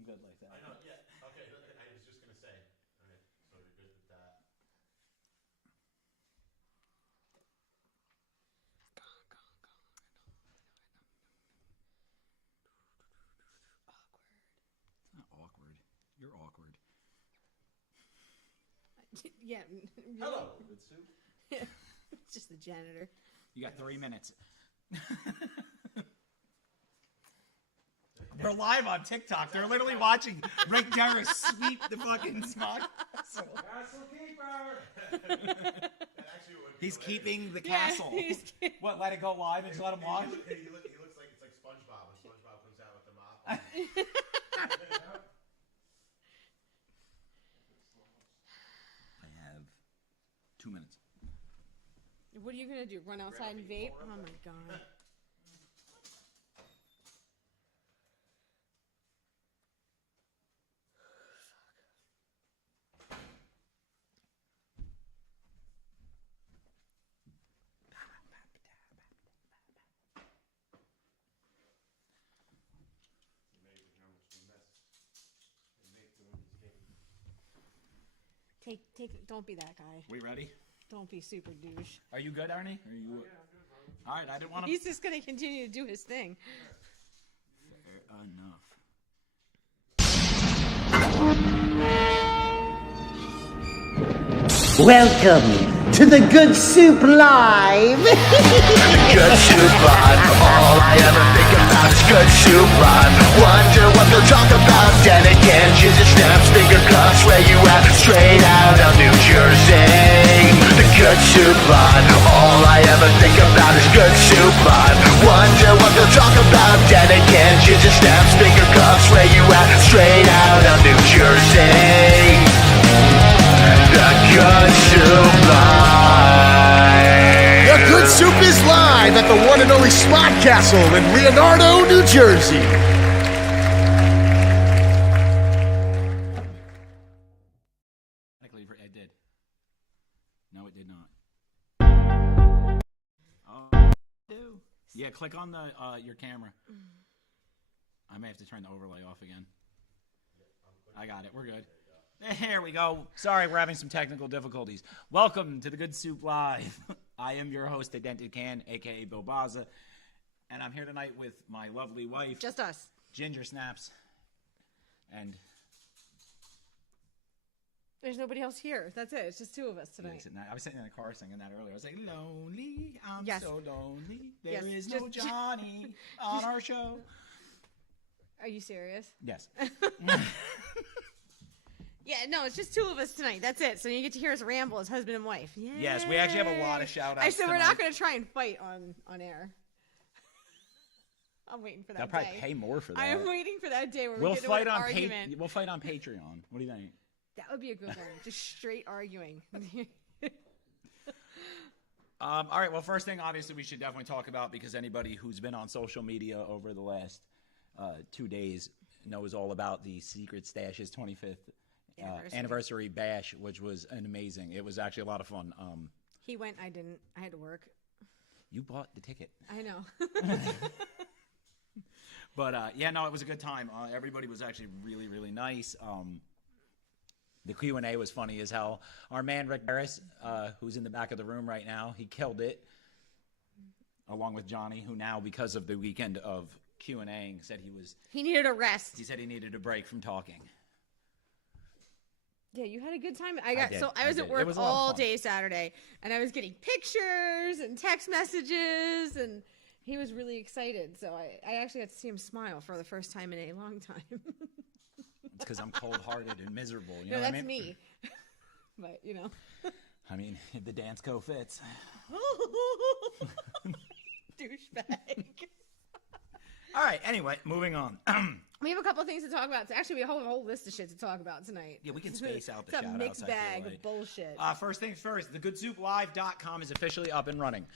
I'm good like that. I know, yeah. Okay, I was just going to say. All right, so you're good with that. It's not awkward. You're awkward. Yeah. Hello, good soup. Yeah. It's just the janitor. You got 3 minutes. We're live on TikTok. They're literally watching Rick Darris sweep the fucking smog castle. Castle keeper! He's keeping the castle. What, let it go live and just let him walk? He looks like it's like SpongeBob when SpongeBob comes out with the mop. I have 2 minutes. What are you going to do? Run outside and vape? Oh, my God. Don't be that guy. We ready? Don't be super douche. Are you good, Arnie? Are you? All right, I didn't want to. He's just going to continue to do his thing. Fair enough. Welcome to the Good Soup Live. Good soup live. All I ever think about is good soup live. Wonder what they'll talk about. Then again, ginger snaps, finger cuffs. Where you at? Straight out of New Jersey. The good soup live. All I ever think about is good soup live. Wonder what they'll talk about. Then again, ginger snaps, finger cuffs. Where you at? Straight out of New Jersey. The Good Soup Live. The Good Soup is live at the one and only Smart Castle in Leonardo, New Jersey. Technically, it did. No, it did not. Oh, do. Yeah, click on the your camera. I may have to turn the overlay off again. I got it. We're good. There we go. Sorry, we're having some technical difficulties. Welcome to the Good Soup Live. I am your host, The Dented Can, a.k.a. Bill Baza. And I'm here tonight with my lovely wife. Just us. Ginger Snaps. And there's nobody else here. That's it. It's just two of us tonight. I was sitting in the car singing that earlier. I was like, lonely, I'm Yes. so lonely. There Yes, is no just- Johnny on our show. Are you serious? Yes. Yeah, no, it's just two of us tonight. That's it. So you get to hear us ramble as husband and wife. Yay. Yes, we actually have a lot of shout-outs I said we're tonight. not going to try and fight on air. I'm waiting for that They'll day. probably pay more for that. I am waiting for that day where We'll we get fight into an on argument. We'll fight on Patreon. What do you think? That would be a good one. Just straight arguing. All right. Well, first thing, obviously, we should definitely talk about, because anybody who's been on social media over the last 2 days knows all about the Secret Stash's 25th anniversary bash, which was an amazing. It was actually a lot of fun. He went. I didn't. I had to work. You bought the ticket. I know. But yeah, no, it was a good time. Everybody was actually really, really nice. The Q&A was funny as hell. Our man Rick Harris, who's in the back of the room right now, he killed it. Along with Johnny, who now, because of the weekend of Q&Aing, said he needed a rest. He said he needed a break from talking. Yeah, you had a good time. I was at It work was a lot of all fun. day Saturday, and I was getting pictures and text messages, and he was really excited. So I actually got to see him smile for the first time in a long time. It's because I'm cold-hearted and miserable. You know No, what that's I mean? me. But, you know. I mean, the dance co fits. Douchebag. All right, anyway, moving on. We have a couple things to talk about. Actually, we have a whole list of shit to talk about tonight. Yeah, we can space out the It's a shout-outs, mixed I feel bag like. of bullshit. First things first, thegoodsouplive.com is officially up and running.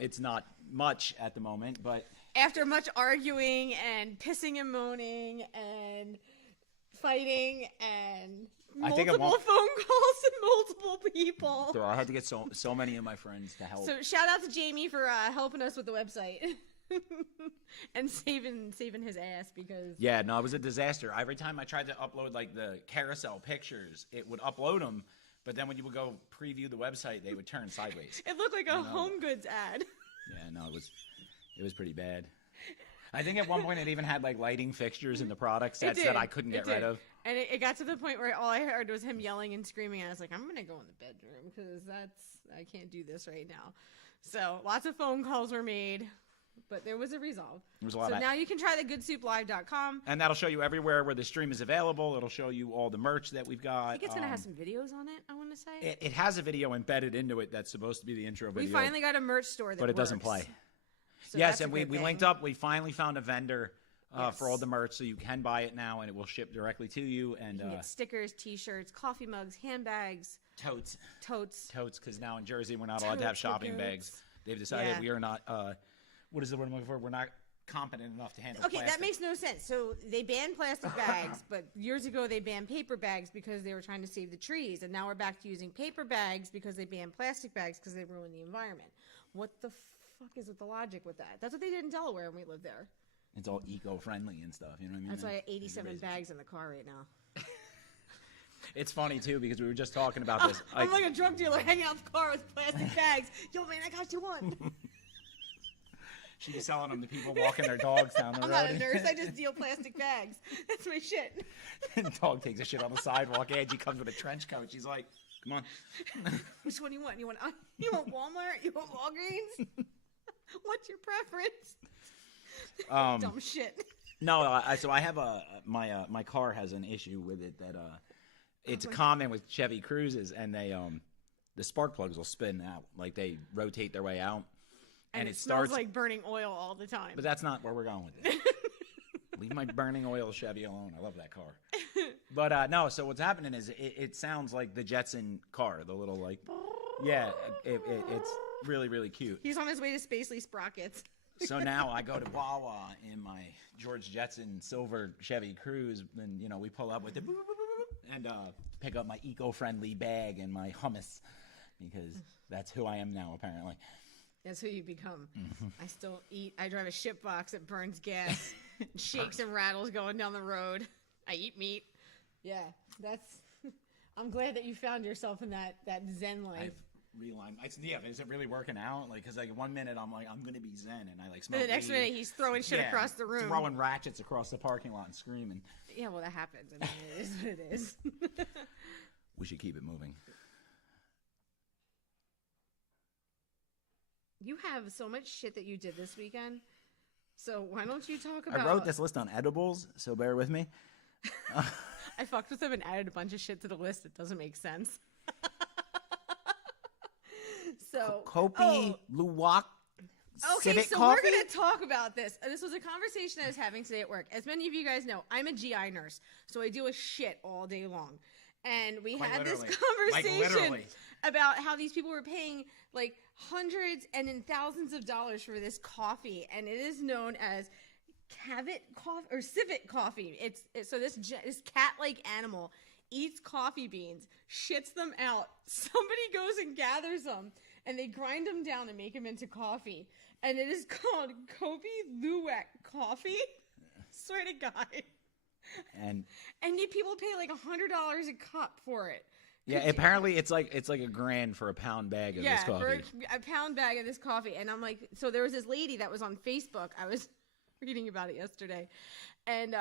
It's not much at the moment, but After much arguing and pissing and moaning and fighting and I think multiple phone calls and multiple people. I had to get so many of my friends to help. So shout out to Jamie for helping us with the website. and saving his ass because Yeah, no, it was a disaster. Every time I tried to upload like the carousel pictures, it would upload them, but then when you would go preview the website, they would turn sideways. it looked like a Home Goods ad. Yeah, no, it was pretty bad. I think at one point it even had like lighting fixtures in the products that I couldn't get rid of. And it got to the point where all I heard was him yelling and screaming. And I was like, I'm going to go in the bedroom because I can't do this right now. So lots of phone calls were made, but there was a resolve. There was a lot so of now you can try the goodsouplive.com. And that'll show you everywhere where the stream is available. It'll show you all the merch that we've got. I think it's going to have some videos on it, I want to say. It has a video embedded into it that's supposed to be the intro video. We finally got a merch store that but it doesn't works. play. So yes, that's a and we good thing. linked up. We finally found a vendor for all Yes. the merch, so you can buy it now, and it will ship directly to you. And You can get stickers, T-shirts, coffee mugs, handbags, totes, totes. because now in Jersey we're not allowed to have Totes, shopping totes. bags. They've decided Yeah. we are not. What is the word I'm looking for? We're not competent enough to handle. Okay, plastic. that makes no sense. So they banned plastic bags, but years ago they banned paper bags because they were trying to save the trees, and now we're back to using paper bags because they banned plastic bags because they ruin the environment. What the fuck is with the logic with that? That's what they did in Delaware when we lived there. It's all eco-friendly and stuff. You know what I mean? That's why I have 87 bags in the car right now. It's funny too because we were just talking about this. I'm like a drug dealer hanging out the car with plastic bags. Yo, man, I got you one. She's selling them to people walking their dogs down the road. I'm not a nurse. I just deal plastic bags. That's my shit. The dog takes a shit on the sidewalk. Angie comes with a trench coat. She's like, "Come on." Which one you want? You want Walmart? You want Walgreens? What's your preference? Dumb shit. No, so I have my car has an issue with it that it's common with Chevy Cruzes, and they the spark plugs will spin out, like they rotate their way out, And it smells like burning oil all the time. But that's not where we're going with it. Leave my burning oil Chevy alone. I love that car. But no, so what's happening is it sounds like the Jetson car, the little like, yeah, it's really, really cute. He's on his way to Spacely Sprockets. So now I go to Wawa in my George Jetson silver Chevy Cruze, and we pull up with it and pick up my eco-friendly bag and my hummus because that's who I am now apparently. That's who you become. I still eat. I drive a ship box that burns gas, shakes and rattles going down the road. I eat meat. Yeah, that's. I'm glad that you found yourself in that Zen life. Is it really working out? Like, because like 1 minute I'm like I'm gonna be Zen, and I like smoke And the next weed. minute he's throwing shit across the room, throwing ratchets across the parking lot and screaming. Yeah, well that happens. I mean, it is what it is. We should keep it moving. You have so much shit that you did this weekend. So why don't you talk about? I wrote this list on edibles, so bear with me. I fucked with him and added a bunch of shit to the list that doesn't make sense. So Kopi Luwak. Okay, Civic so coffee? we're going to talk about this. This was a conversation I was having today at work. As many of you guys know, I'm a GI nurse, so I deal with shit all day long. And we Quite had this literally. conversation literally. about how these people were paying like hundreds and then thousands of dollars for this coffee, and it is known as Cavit coffee or Civet coffee. So this cat-like animal eats coffee beans, shits them out. Somebody goes and gathers them, and they grind them down and make them into coffee. And it is called Kopi Luwak coffee. Swear to God. And people pay like $100 a cup for it. yeah, apparently it's like $1,000 for a pound bag of this coffee. For a pound bag of this coffee. And I'm like, so there was this lady that was on Facebook. I was reading about it yesterday. And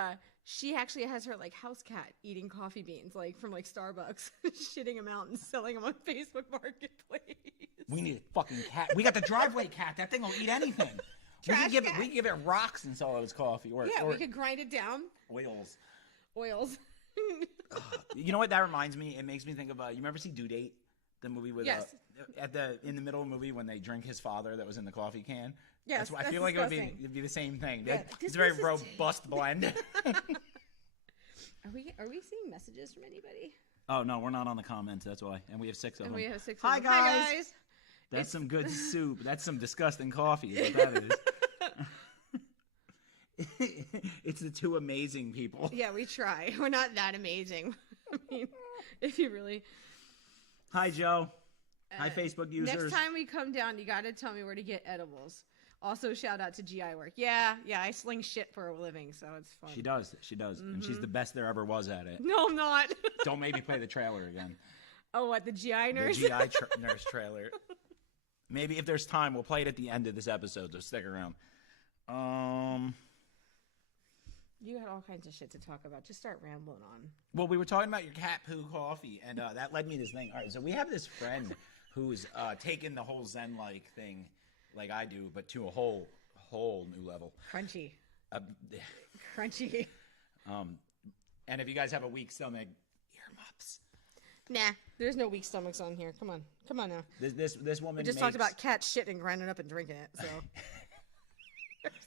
she actually has her like house cat eating coffee beans, like from like Starbucks, shitting them out and selling them on Facebook Marketplace. We need a fucking cat. We got the driveway cat. That thing will eat anything. We Trash could cat. give it rocks and sell it as coffee. Or We could grind it down. Oils. You know what that reminds me? It makes me think of you remember see Due Date, the movie with Yes. in the middle of the movie when they drink his father that was in the coffee can. Yes, That's why I that's feel like disgusting. it'd be the same thing. Yeah, It's a very this is- robust blend. Are we seeing messages from anybody? Oh no, we're not on the comments. That's why, and we have 6 of And them. we have 6 Hi of them. guys. That's some good soup. That's some disgusting coffee. Is what that is. It's the two amazing people. Yeah, we try. We're not that amazing. I mean, if you really. Hi Joe. Hi Facebook users. Next time we come down, you got to tell me where to get edibles. Also, shout out to GI work. Yeah, I sling shit for a living, so it's fun. She does. And she's the best there ever was at it. No, I'm not. Don't make me play the trailer again. Oh, what, the GI nurse? The GI nurse trailer. Maybe if there's time, we'll play it at the end of this episode, so stick around. You had all kinds of shit to talk about. Just start rambling on. Well, we were talking about your cat poo coffee, and that led me to this thing. All right, so we have this friend who's taken the whole Zen-like thing, like I do, but to a whole new level. Crunchy. Crunchy. And if you guys have a weak stomach, earmuffs. Nah, there's no weak stomachs on here. Come on now. This woman We just talked about cat shit and grinding up and drinking it, so.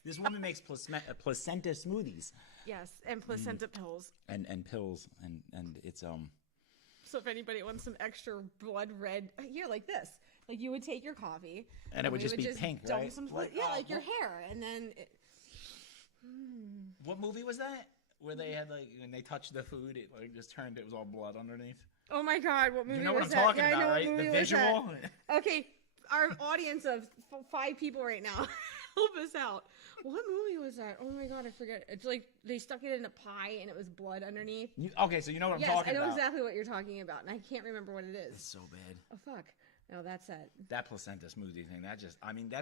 This woman makes placenta smoothies. Yes, and placenta pills. And pills, and it's So if anybody wants some extra blood red, yeah, like this. Like you would take your coffee. And it would just we be pink, dump right? Some Like, like your hair. And then What movie was that? Where they had like when they touched the food, it like just turned. It was all blood underneath. oh my God, what movie You know what was I'm that? talking Yeah, I about, know what right? movie The was visual. that. Okay, our audience of 5 people right now, help us out. What movie was that? Oh my God, I forget. It's like they stuck it in a pie and it was blood underneath. Okay, so you know what I'm Yes, talking I know about. exactly what you're talking about, and I can't remember what it is. It's so bad. Oh fuck. No, that's it. That placenta smoothie thing. That's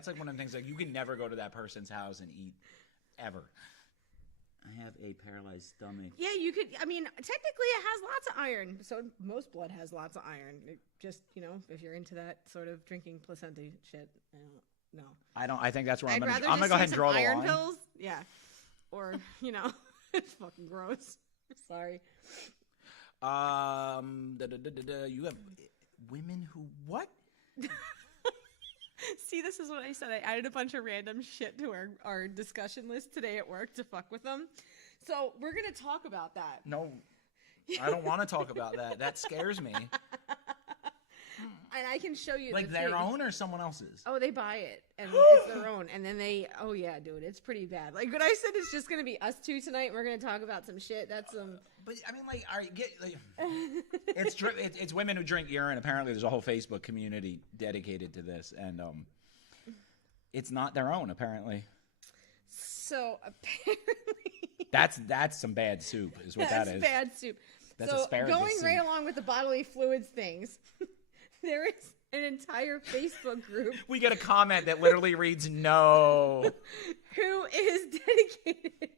like one of the things like you can never go to that person's house and eat ever. I have a paralyzed stomach. Yeah, you could. I mean, technically, it has lots of iron. So most blood has lots of iron. It just, if you're into that sort of drinking placenta shit, I don't know. I think that's where I'd I'm rather gonna just go ahead take and draw some the iron line. pills. Yeah, or it's fucking gross. Sorry. You have women who what? See, this is what I said. I added a bunch of random shit to our discussion list today at work to fuck with them. So we're gonna talk about that. No, I don't want to talk about that. That scares me. And I can show you Like the their thing. own or someone else's? Oh, they buy it, and it's their own. And then oh yeah, dude, it's pretty bad. Like when I said it's just gonna be us two tonight, we're gonna talk about some shit. That's some. But I mean, like, all right, it's women who drink urine. Apparently, there's a whole Facebook community dedicated to this, and it's not their own. Apparently, So apparently, that's some bad soup, is what that's that is. bad soup. That's so asparagus going soup. right along with the bodily fluids things, there is an entire Facebook group We get a comment that literally reads "No." who is dedicated.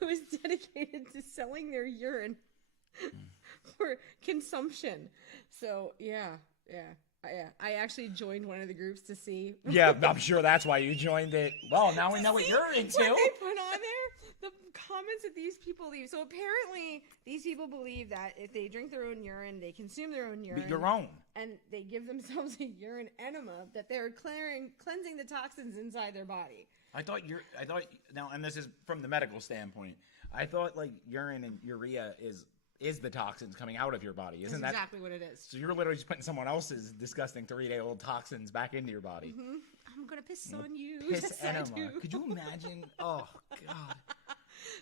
Who is dedicated to selling their urine for consumption. So yeah. I actually joined one of the groups to see. Yeah, I'm sure that's why you joined it. Well, now we know what you're into. What they put on there, the comments that these people leave. So apparently, these people believe that if they drink their own urine, they consume their own urine. Your own. And they give themselves a urine enema, that they're cleansing the toxins inside their body. I thought now, and this is from the medical standpoint. I thought like urine and urea is the toxins coming out of your body, isn't that exactly what it is? So you're literally just putting someone else's disgusting 3-day-old toxins back into your body. Mm-hmm. I'm gonna piss on you. Piss Yes, I enema. do. Could you imagine? Oh God.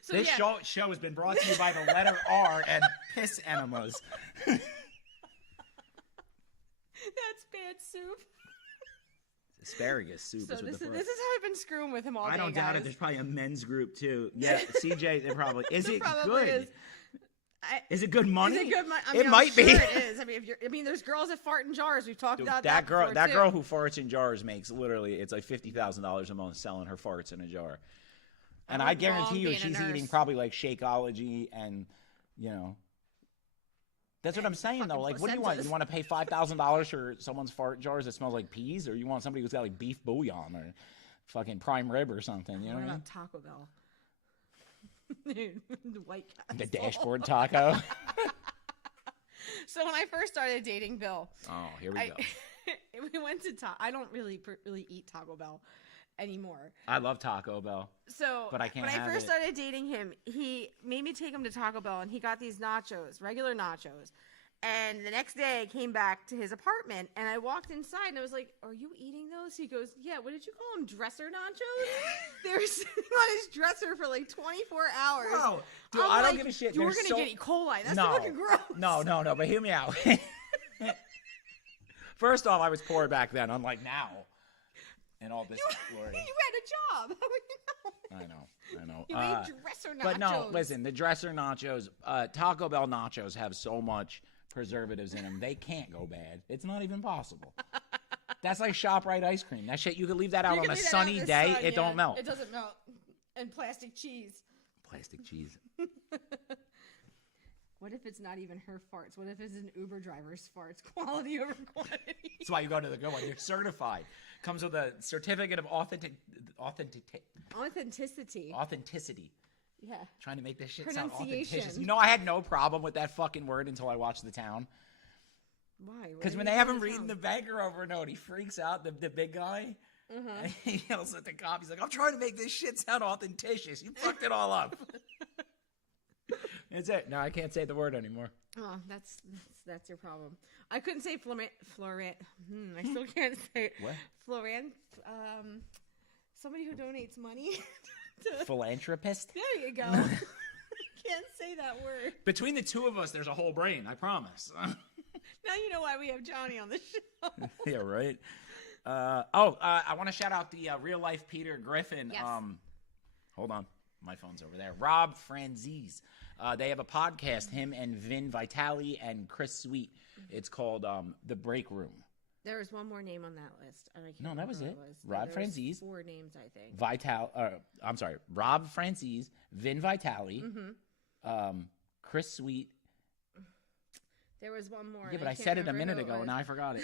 So, This yeah. show has been brought to you by the letter R and piss enemas. That's bad soup. Asparagus soup So is what this the is how I've been screwing with him all day, I don't doubt it. guys. There's probably a men's group too. Yeah, CJ. There probably is. There It probably good? is. Is it good money? Is it good money? It might sure be. It is. I mean, there's girls that fart in jars. We've talked Dude, about that girl. before, That too. girl who farts in jars makes literally it's like $50,000 a month selling her farts in a jar. And I went wrong guarantee you, being a she's nurse. eating probably like Shakeology and That's what I'm saying though. Like, what do you want? placentas. You want to pay $5,000 for someone's fart jars that smells like peas, or you want somebody who's got like beef bouillon or fucking prime rib or something? You know What what I mean? about Taco Bell? Dude, the White Castle. The dashboard taco. So when I first started dating Bill, Oh, here we go. we went to I don't really eat Taco Bell anymore. I love Taco Bell. So But I can't when I have first it. started dating him, he made me take him to Taco Bell, and he got these nachos, regular nachos. And the next day, I came back to his apartment, and I walked inside, and I was like, "Are you eating those?" He goes, "Yeah." What did you call them? Dresser nachos? They were sitting on his dresser for like 24 hours. Bro, dude, I'm I don't like, give a shit. You were They're gonna so- get E. coli. That's no, fucking gross. No, but hear me out. First off, I was poor back then, unlike now. in all this glory. You had a job. How would you know? I know. You ate dresser nachos. But no, listen, the dresser nachos, Taco Bell nachos have so much preservatives in them, they can't go bad. It's not even possible. That's like ShopRite ice cream. That shit, you could leave that out on a sunny day, it don't melt. It doesn't melt. And plastic cheese. Plastic cheese. What if it's not even her farts? What if it's an Uber driver's farts? Quality over quantity. That's why you go to the good one. You're certified. Comes with a certificate of authenticity. Yeah. Trying to make this shit sound Pronunciation. authentic. You know, I had no problem with that fucking word until I watched The Town. Why? Because when they have him reading the banker over note, he freaks out, the big guy. And he yells at the cop. He's like, I'm trying to make this shit sound authentic. You fucked it all up. That's it. No, I can't say the word anymore. Oh, that's your problem. I couldn't say Florent. I still can't say it. What? Florent. Somebody who donates money. Philanthropist? There you go. I can't say that word. Between the two of us, there's a whole brain. I promise. Now you know why we have Johnny on the show. Yeah, right. I want to shout out the real life Peter Griffin. Yes. Hold on. My phone's over there. Rob Franzese. They have a podcast, him and Vin Vitale and Chris Sweet. It's called The Break Room. There was one more name on that list. And I can't No, that was remember it. what Rod there was Franzese. 4 names, I think. Rob Franzese, Vin Vitale, Chris Sweet. There was one more. Yeah, but I said it a minute ago and now I forgot it.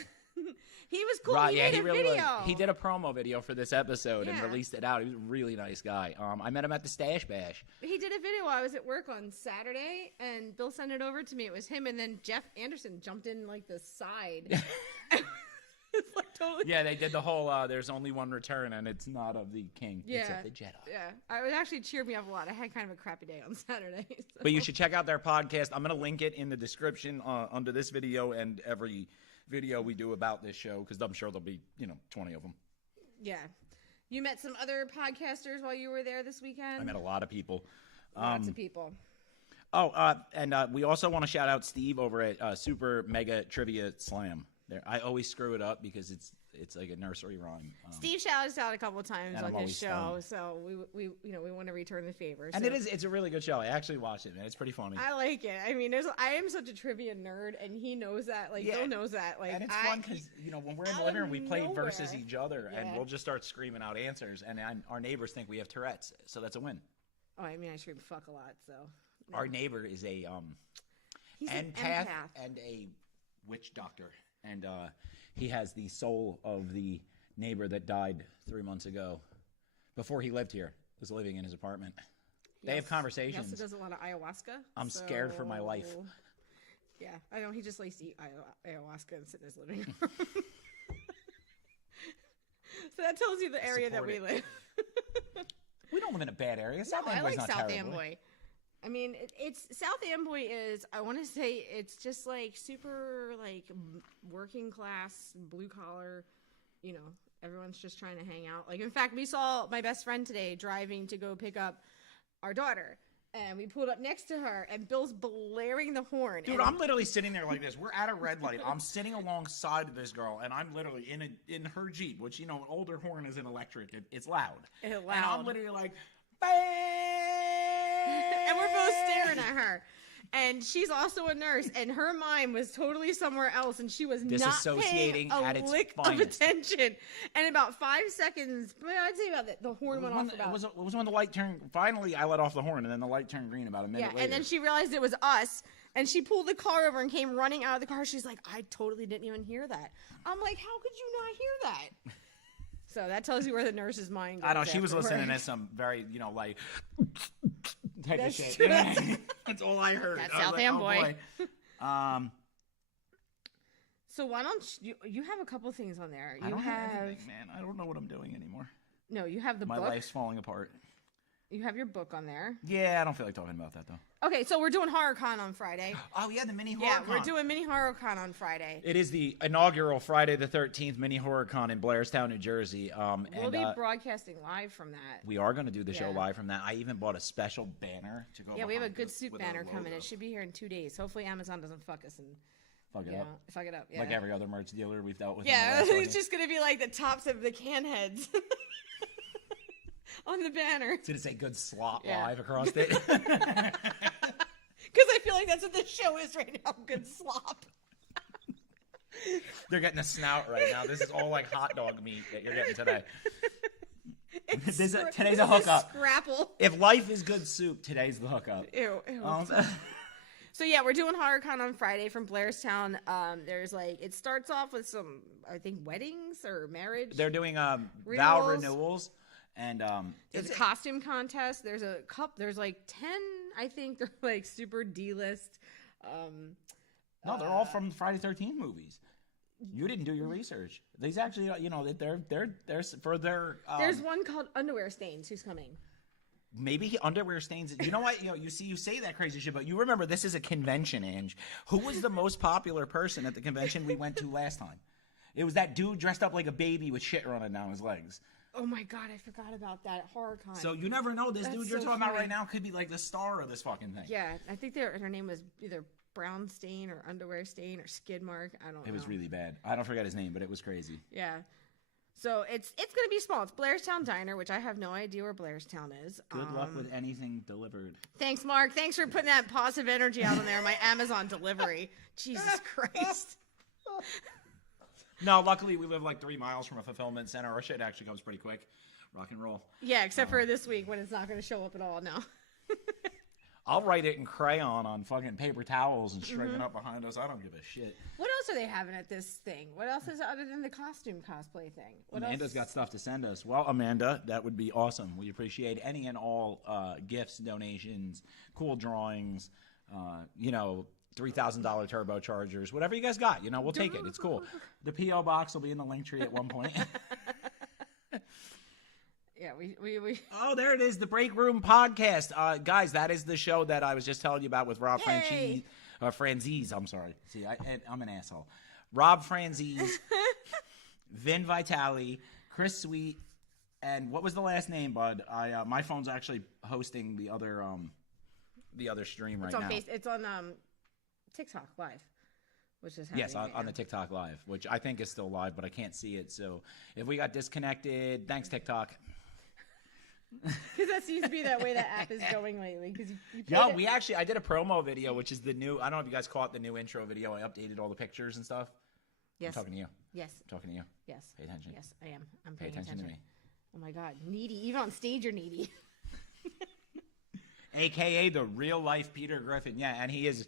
He was cool. Right, he yeah, made he a really video. was. He did a promo video for this episode and Yeah. released it out. He was a really nice guy. I met him at the Stash Bash. He did a video while I was at work on Saturday, and Bill sent it over to me. It was him, and then Jeff Anderson jumped in like the side. It's like totally. Yeah, they did the whole there's only one return and it's not of the king, it's Yeah. of the Jedi. Yeah, it actually cheered me up a lot. I had kind of a crappy day on Saturday. So. But you should check out their podcast. I'm going to link it in the description under this video and every video we do about this show because I'm sure there'll be, 20 of them. Yeah. You met some other podcasters while you were there this weekend? I met a lot of people. Lots of people. And we also want to shout out Steve over at Super Mega Trivia Slam. There, I always screw it up because it's like a nursery rhyme. Steve shouted us out a couple of times and on I'm his always show, so we want to return the favor. And so. it's a really good show. I actually watched it, man. It's pretty funny. I like it. I mean, I am such a trivia nerd, and he knows that. Like, Yeah. Bill knows that. Like, And it's fun because when we're in the out living of room, we play nowhere. versus each other, and Yeah. we'll just start screaming out answers, and our neighbors think we have Tourette's, so that's a win. Oh, I mean, I scream fuck a lot, so. Our neighbor is a He's an empath empath. and a witch doctor, and he has the soul of the neighbor that died 3 months ago, before he lived here. Was living in his apartment. They have conversations. He also does a lot of ayahuasca. I'm scared for my life. Yeah, I know. He just likes to eat ayahuasca and sit in his living room. So that tells you the area that Support we it. live. We don't live in a bad area. South I Amboy's like not South terrible. Amboy. I mean, it's South Amboy is. I want to say it's just like super like working class, blue collar. Everyone's just trying to hang out. Like, in fact, we saw my best friend today driving to go pick up our daughter, and we pulled up next to her, and Bill's blaring the horn. Dude, and I'm literally sitting there like this. We're at a red light. I'm sitting alongside of this girl, and I'm literally in her Jeep, which an older horn is an electric. It's loud. It's And loud. I'm literally like, bang! And we're both staring at her. And she's also a nurse, and her mind was totally somewhere else, and she was not Disassociating paying at a its lick finest. of attention. And in about 5 seconds, I'd say about that, the horn went off about. It was when the light turned. Finally, I let off the horn, and then the light turned green about a minute later. And then she realized it was us, and she pulled the car over and came running out of the car. She's like, I totally didn't even hear that. I'm like, how could you not hear that? So that tells you where the nurse's mind goes. I know she was listening afterwards. to some very, like type That's of shit. true. That's all I heard. That's I was South like, Amboy. Oh boy. So why don't you have a couple things on there? I don't have anything, man. I don't know what I'm doing anymore. No, you have the My book. life's falling apart. You have your book on there. Yeah, I don't feel like talking about that though. Okay, so we're doing HorrorCon on Friday. Oh yeah, the mini horror. Yeah, we're doing mini HorrorCon on Friday. It is the inaugural Friday the 13th mini HorrorCon in Blairstown, New Jersey. We'll be broadcasting live from that. We are going to do the show Yeah. live from that. I even bought a special banner to go. Yeah, we have a behind good it suit with banner our coming. logo. It should be here in 2 days. Hopefully Amazon doesn't fuck us and fuck it up. Fuck it up. Yeah. Like every other merch dealer we've dealt with. Yeah, it's just gonna be like the tops of the can heads on the banner. It's gonna say "Good Slop" Yeah. live across it. Because I feel like that's what this show is right now. Good slop. They're getting a snout right now. This is all like hot dog meat that you're getting today. Today's a hookup. Scrapple. If life is good soup, today's the hookup. Ew. So yeah, we're doing HorrorCon on Friday from Blairstown. There's like, it starts off with some, I think, weddings or marriage. They're doing vow renewals, and there's a costume contest. There's a there's like 10, I think. They're like super D-list. no, they're all from Friday 13 movies. You didn't do your research. These actually, they're for their. There's one called Underwear Stains who's coming. Maybe Underwear Stains. You know what? You say that crazy shit, but you remember this is a convention, Ange. Who was the most popular person at the convention we went to last time? It was that dude dressed up like a baby with shit running down his legs. Oh my god, I forgot about that HorrorCon. So you never know. This dude you're so talking about funny. right now could be like the star of this fucking thing. Yeah, I think her name was either Brown Stain or Underwear Stain or Skid Mark. I don't know. It was really bad. I don't forget his name, but it was crazy. Yeah. So it's gonna be small. It's Blairstown Diner, which I have no idea where Blairstown is. Good luck with anything delivered. Thanks, Mark. Thanks for putting that positive energy out on there. My Amazon delivery. Jesus Christ. No, luckily we live like 3 miles from a fulfillment center. Our shit actually comes pretty quick. Rock and roll. Yeah, except for this week when it's not going to show up at all now. I'll write it in crayon on fucking paper towels and string it up behind us. I don't give a shit. What else are they having at this thing? What else is other than the costume cosplay thing? What Amanda's else? got stuff to send us. Well, Amanda, that would be awesome. We appreciate any and all gifts, donations, cool drawings, $3,000 turbochargers, whatever you guys got. We'll take it. It's cool. The P.O. box will be in the link tree at one point. Yeah, we Oh, there it is. The Break Room Podcast. Guys, that is the show that I was just telling you about with Rob Yay. Franzese. I'm sorry. See, I'm an asshole. Rob Franzese, Vin Vitale, Chris Sweet, and what was the last name, bud? My phone's actually hosting the other stream right now. It's on TikTok Live, which is happening. Yes, on the TikTok Live, which I think is still live, but I can't see it. So if we got disconnected, thanks TikTok. Because that seems to be that way that app is going lately. Because I did a promo video, which is the new. I don't know if you guys caught the new intro video. I updated all the pictures and stuff. Yes. I'm talking to you. Yes. I'm talking to you. Yes. Pay attention. Yes, I am. I'm Pay paying attention to me. Oh my god, needy. Even on stage, you're needy. AKA the real life Peter Griffin. Yeah, and he is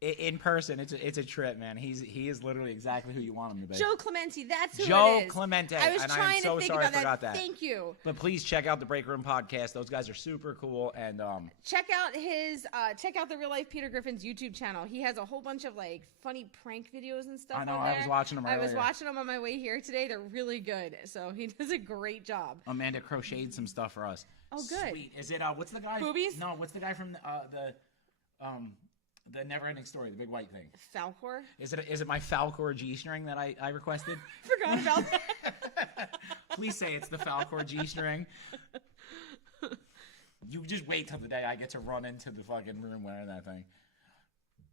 in person. It's a trip, man. He is literally exactly who you want him to be. Joe Clemente, that's who Joe it is. Clemente. I was and trying I am so to think sorry about I forgot that. Thank you. But please check out the Break Room Podcast. Those guys are super cool. And check out the Real Life Peter Griffin's YouTube channel. He has a whole bunch of like funny prank videos and stuff. I know. On there. I was watching them. I was earlier. watching them on my way here today. They're really good. So he does a great job. Amanda crocheted some stuff for us. Oh, good. Sweet. Is it what's the guy? Boobies? No, what's the guy from the Never-Ending Story, the big white thing? Falcor? Is it my Falcor G-string that I requested? Forgot about that. Please say it's the Falcor G-string. You just wait till the day I get to run into the fucking room wearing that thing.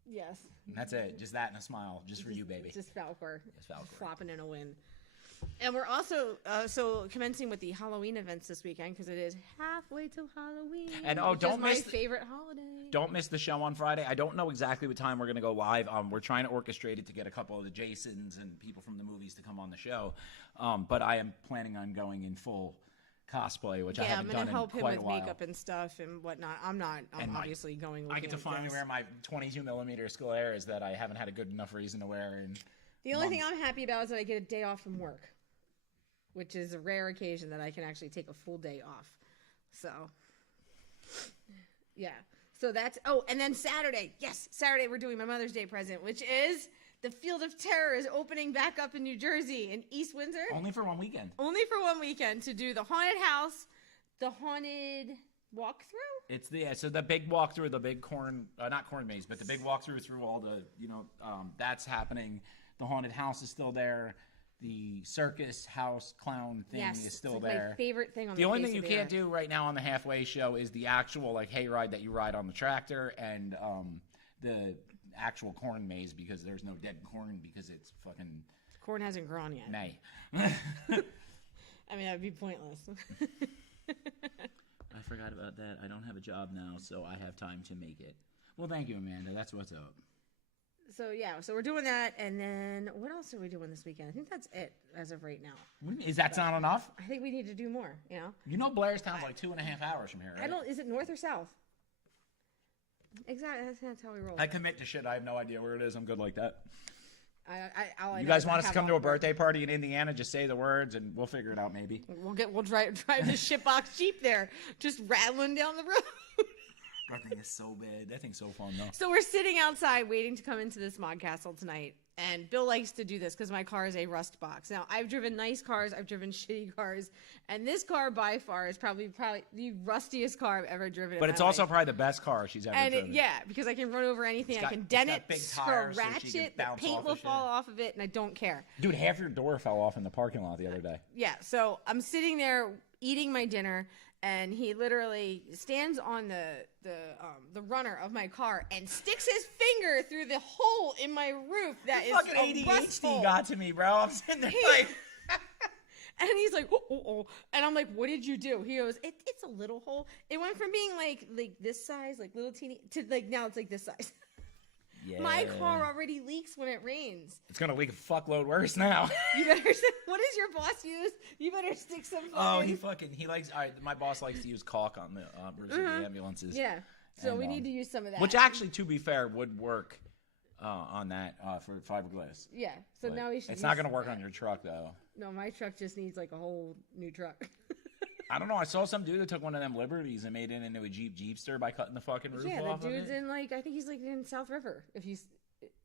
Yes. And that's it. Just that and a smile. Just for you, baby. Just Falcor. Just Falcor. Flopping in a wind. And we're also commencing with the Halloween events this weekend because it is halfway till Halloween. And which don't is my miss favorite holiday. Don't miss the show on Friday. I don't know exactly what time we're going to go live. We're trying to orchestrate it to get a couple of the Jasons and people from the movies to come on the show. But I am planning on going in full cosplay, which I haven't done in quite a while. I'm going to help him with makeup and stuff and whatnot. I'm obviously going with I get to finally wear my 22mm Scolaires that I haven't had a good enough reason to wear. And the only thing I'm happy about is that I get a day off from work, which is a rare occasion that I can actually take a full day off. So, yeah. So that's, and then Saturday. Yes, Saturday we're doing my Mother's Day present, which is the Field of Terror is opening back up in New Jersey, in East Windsor. Only for one weekend. Only for one weekend to do the haunted house, the haunted walkthrough. It's so the big walkthrough, the big not corn maze, but the big walkthrough through all the, that's happening. The haunted house is still there. The circus house clown thing is still there. My favorite thing on the only thing you can't do right now on the halfway show is the actual hayride that you ride on the tractor and actual corn maze because there's no dead corn because it's fucking Corn hasn't grown yet. May. I mean, that would be pointless. I forgot about that. I don't have a job now, so I have time to make it. Well, thank you, Amanda. That's what's up. So we're doing that, and then what else are we doing this weekend? I think that's it as of right now. Is that not enough? I think we need to do more. Blairstown's like 2.5 hours from here, right? Is it north or south? Exactly. That's how we roll. I commit to shit. I have no idea where it is. I'm good like that. All I You know guys is want I us to have come to all a birthday party in Indiana? Just say the words, and we'll figure it out. Maybe We'll drive the shitbox Jeep there, just rattling down the road. that thing is so bad. That thing's so fun though. So we're sitting outside waiting to come into this mod castle tonight. And Bill likes to do this because my car is a rust box. Now, I've driven nice cars. I've driven shitty cars. And this car, by far, is probably the rustiest car I've ever driven But in it's my also life. probably the best car she's ever driven. Because I can run over anything. I can it's dent got it, big tires so scratch she can it, the bounce paint off will of shit. fall off of it, and I don't care. Dude, half your door fell off in the parking lot the other day. Yeah, so I'm sitting there eating my dinner, and he literally stands on the runner of my car and sticks his finger through the hole in my roof that is Fucking a rust hole. ADHD got to me, bro. I'm sitting there like... And he's like, oh. And I'm like, what did you do? He goes, it's a little hole. It went from being like this size, like little teeny, to like now it's like this size. Yeah. My car already leaks when it rains. It's going to leak a fuckball worse now. You better, what does your boss use? You better stick some He likes, all right, my boss likes to use caulk on the roofs of the ambulances. Yeah. So And, we need to use some of that. Which actually, to be fair, would work on that for fiberglass. Yeah. So But now we should. It's not going to work on your truck, though. No, my truck just needs like a whole new truck. I don't know. I saw some dude that took one of them Liberties and made it into a Jeepster by cutting the fucking roof Yeah, off the dude's of it. in like I think he's like in South River.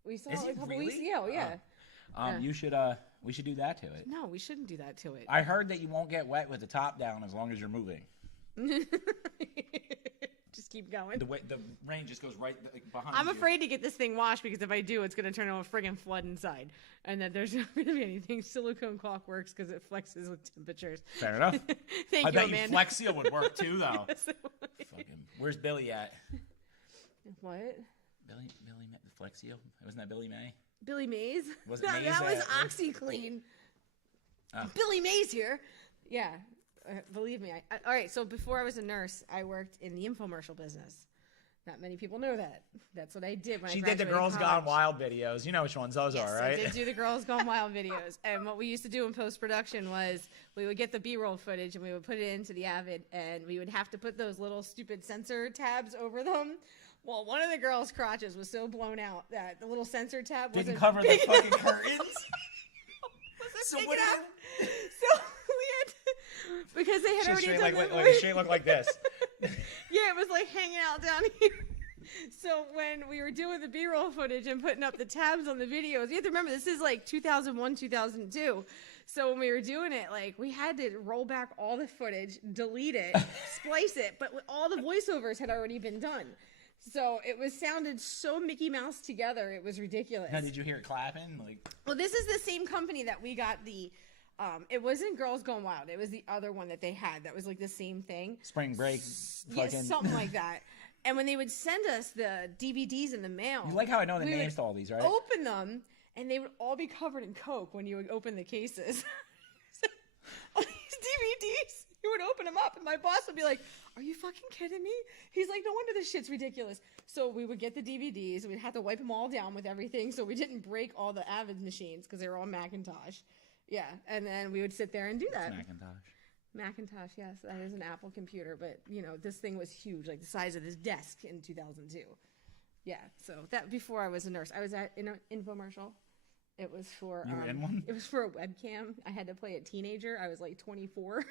We saw Is it he like a couple really? weeks ago. Yeah. You should. We should do that to it. No, we shouldn't do that to it. I heard that you won't get wet with the top down as long as you're moving. Just keep going. The rain just goes right behind I'm you. afraid to get this thing washed because if I do, it's going to turn into a friggin' flood inside. And that there's not going to be anything. Silicone caulk works because it flexes with temperatures. Fair enough. Thank I you, bet Amanda. you Flex Seal would work too, though. Yes, it would. Fucking, where's Billy at? What? Billy Flex Seal? Wasn't that Billy May? Billy Mays? Was it No, Mays that was that- OxyClean. Oh. Billy Mays here. Yeah. Believe me. All right, so before I was a nurse, I worked in the infomercial business. Not many people know that. That's what I did when I She did the graduated Girls college. Gone Wild videos. You know which ones those Yes, are, right? I did do the Girls Gone Wild videos. And what we used to do in post-production was we would get the B-roll footage and we would put it into the Avid and we would have to put those little stupid sensor tabs over them. Well, one of the girls' crotches was so blown out that the little sensor tab Didn't wasn't cover the big fucking enough. curtains. So what so we had to, because they had already Straight done like, the like straight look like this. yeah, it was like hanging out down here. So when we were doing the B-roll footage and putting up the tabs on the videos, you have to remember this is like 2001, 2002. So when we were doing it, like we had to roll back all the footage, delete it, splice it, but all the voiceovers had already been done. So it was sounded so Mickey Mouse together, it was ridiculous. Now, did you hear it clapping? Like, Well, this is the same company that we got the. It wasn't Girls Gone Wild. It was the other one that they had that was like the same thing. spring break. Yeah, Fucking. something like that. And when they would send us the DVDs in the mail, You like how I know the we names would to all these, right? open them, and they would all be covered in Coke when you would open the cases. So, all these DVDs, you would open them up, and my boss would be like, "Are you fucking kidding me?" He's like, "No wonder this shit's ridiculous." So we would get the DVDs, we'd have to wipe them all down with everything, so we didn't break all the Avid machines because they were all Macintosh. Yeah, and then we would sit there and do that. Macintosh, yes, that is an Apple computer, but you know this thing was huge, like the size of this desk in 2002. Yeah, so that before I was a nurse, I was at an infomercial. It was for You were in one? It was for a webcam. I had to play a teenager. I was like 24.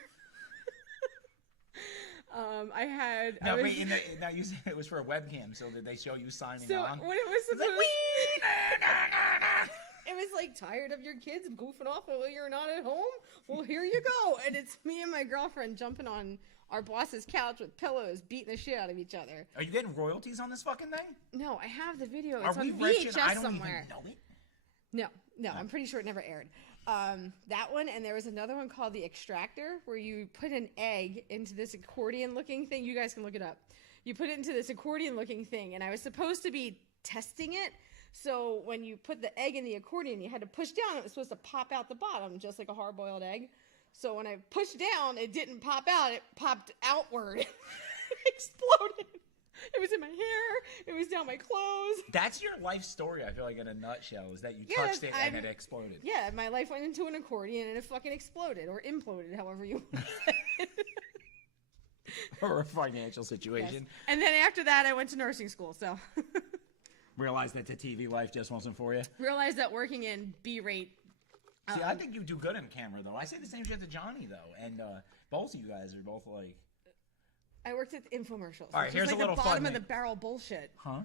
Now, wait, now you said it was for a webcam, so did they show you signing So on? what it was supposed it was like, tired of your kids goofing off while you're not at home? Well, here you go. And it's me and my girlfriend jumping on our boss's couch with pillows, beating the shit out of each other. Are you getting royalties on this fucking thing? No, I have the video. Are It's on we rich and I VHS don't somewhere. even know it? No, I'm pretty sure it never aired. That one, and there was another one called the Extractor, where you put an egg into this accordion-looking thing. You guys can look it up. you put it into this accordion looking thing, and I was supposed to be testing it. So when you put the egg in the accordion, you had to push down. It was supposed to pop out the bottom, just like a hard-boiled egg. So when I pushed down, it didn't pop out. It popped outward. It exploded. It was in my hair. It was down my clothes. That's your life story, I feel like, in a nutshell, is that you Yeah, touched it and it exploded. Yeah, my life went into an accordion and it fucking exploded or imploded, however you Or a financial situation. Yes. And then after that, I went to nursing school, so. Realized that the TV life just wasn't for you. Realized that working in B-rate. See, I think you do good on camera, though. I say the same shit to Johnny, though. And both of you guys are both like... I worked at infomercials. All right, which here's is like a little the bottom fun of the thing. barrel bullshit. Huh?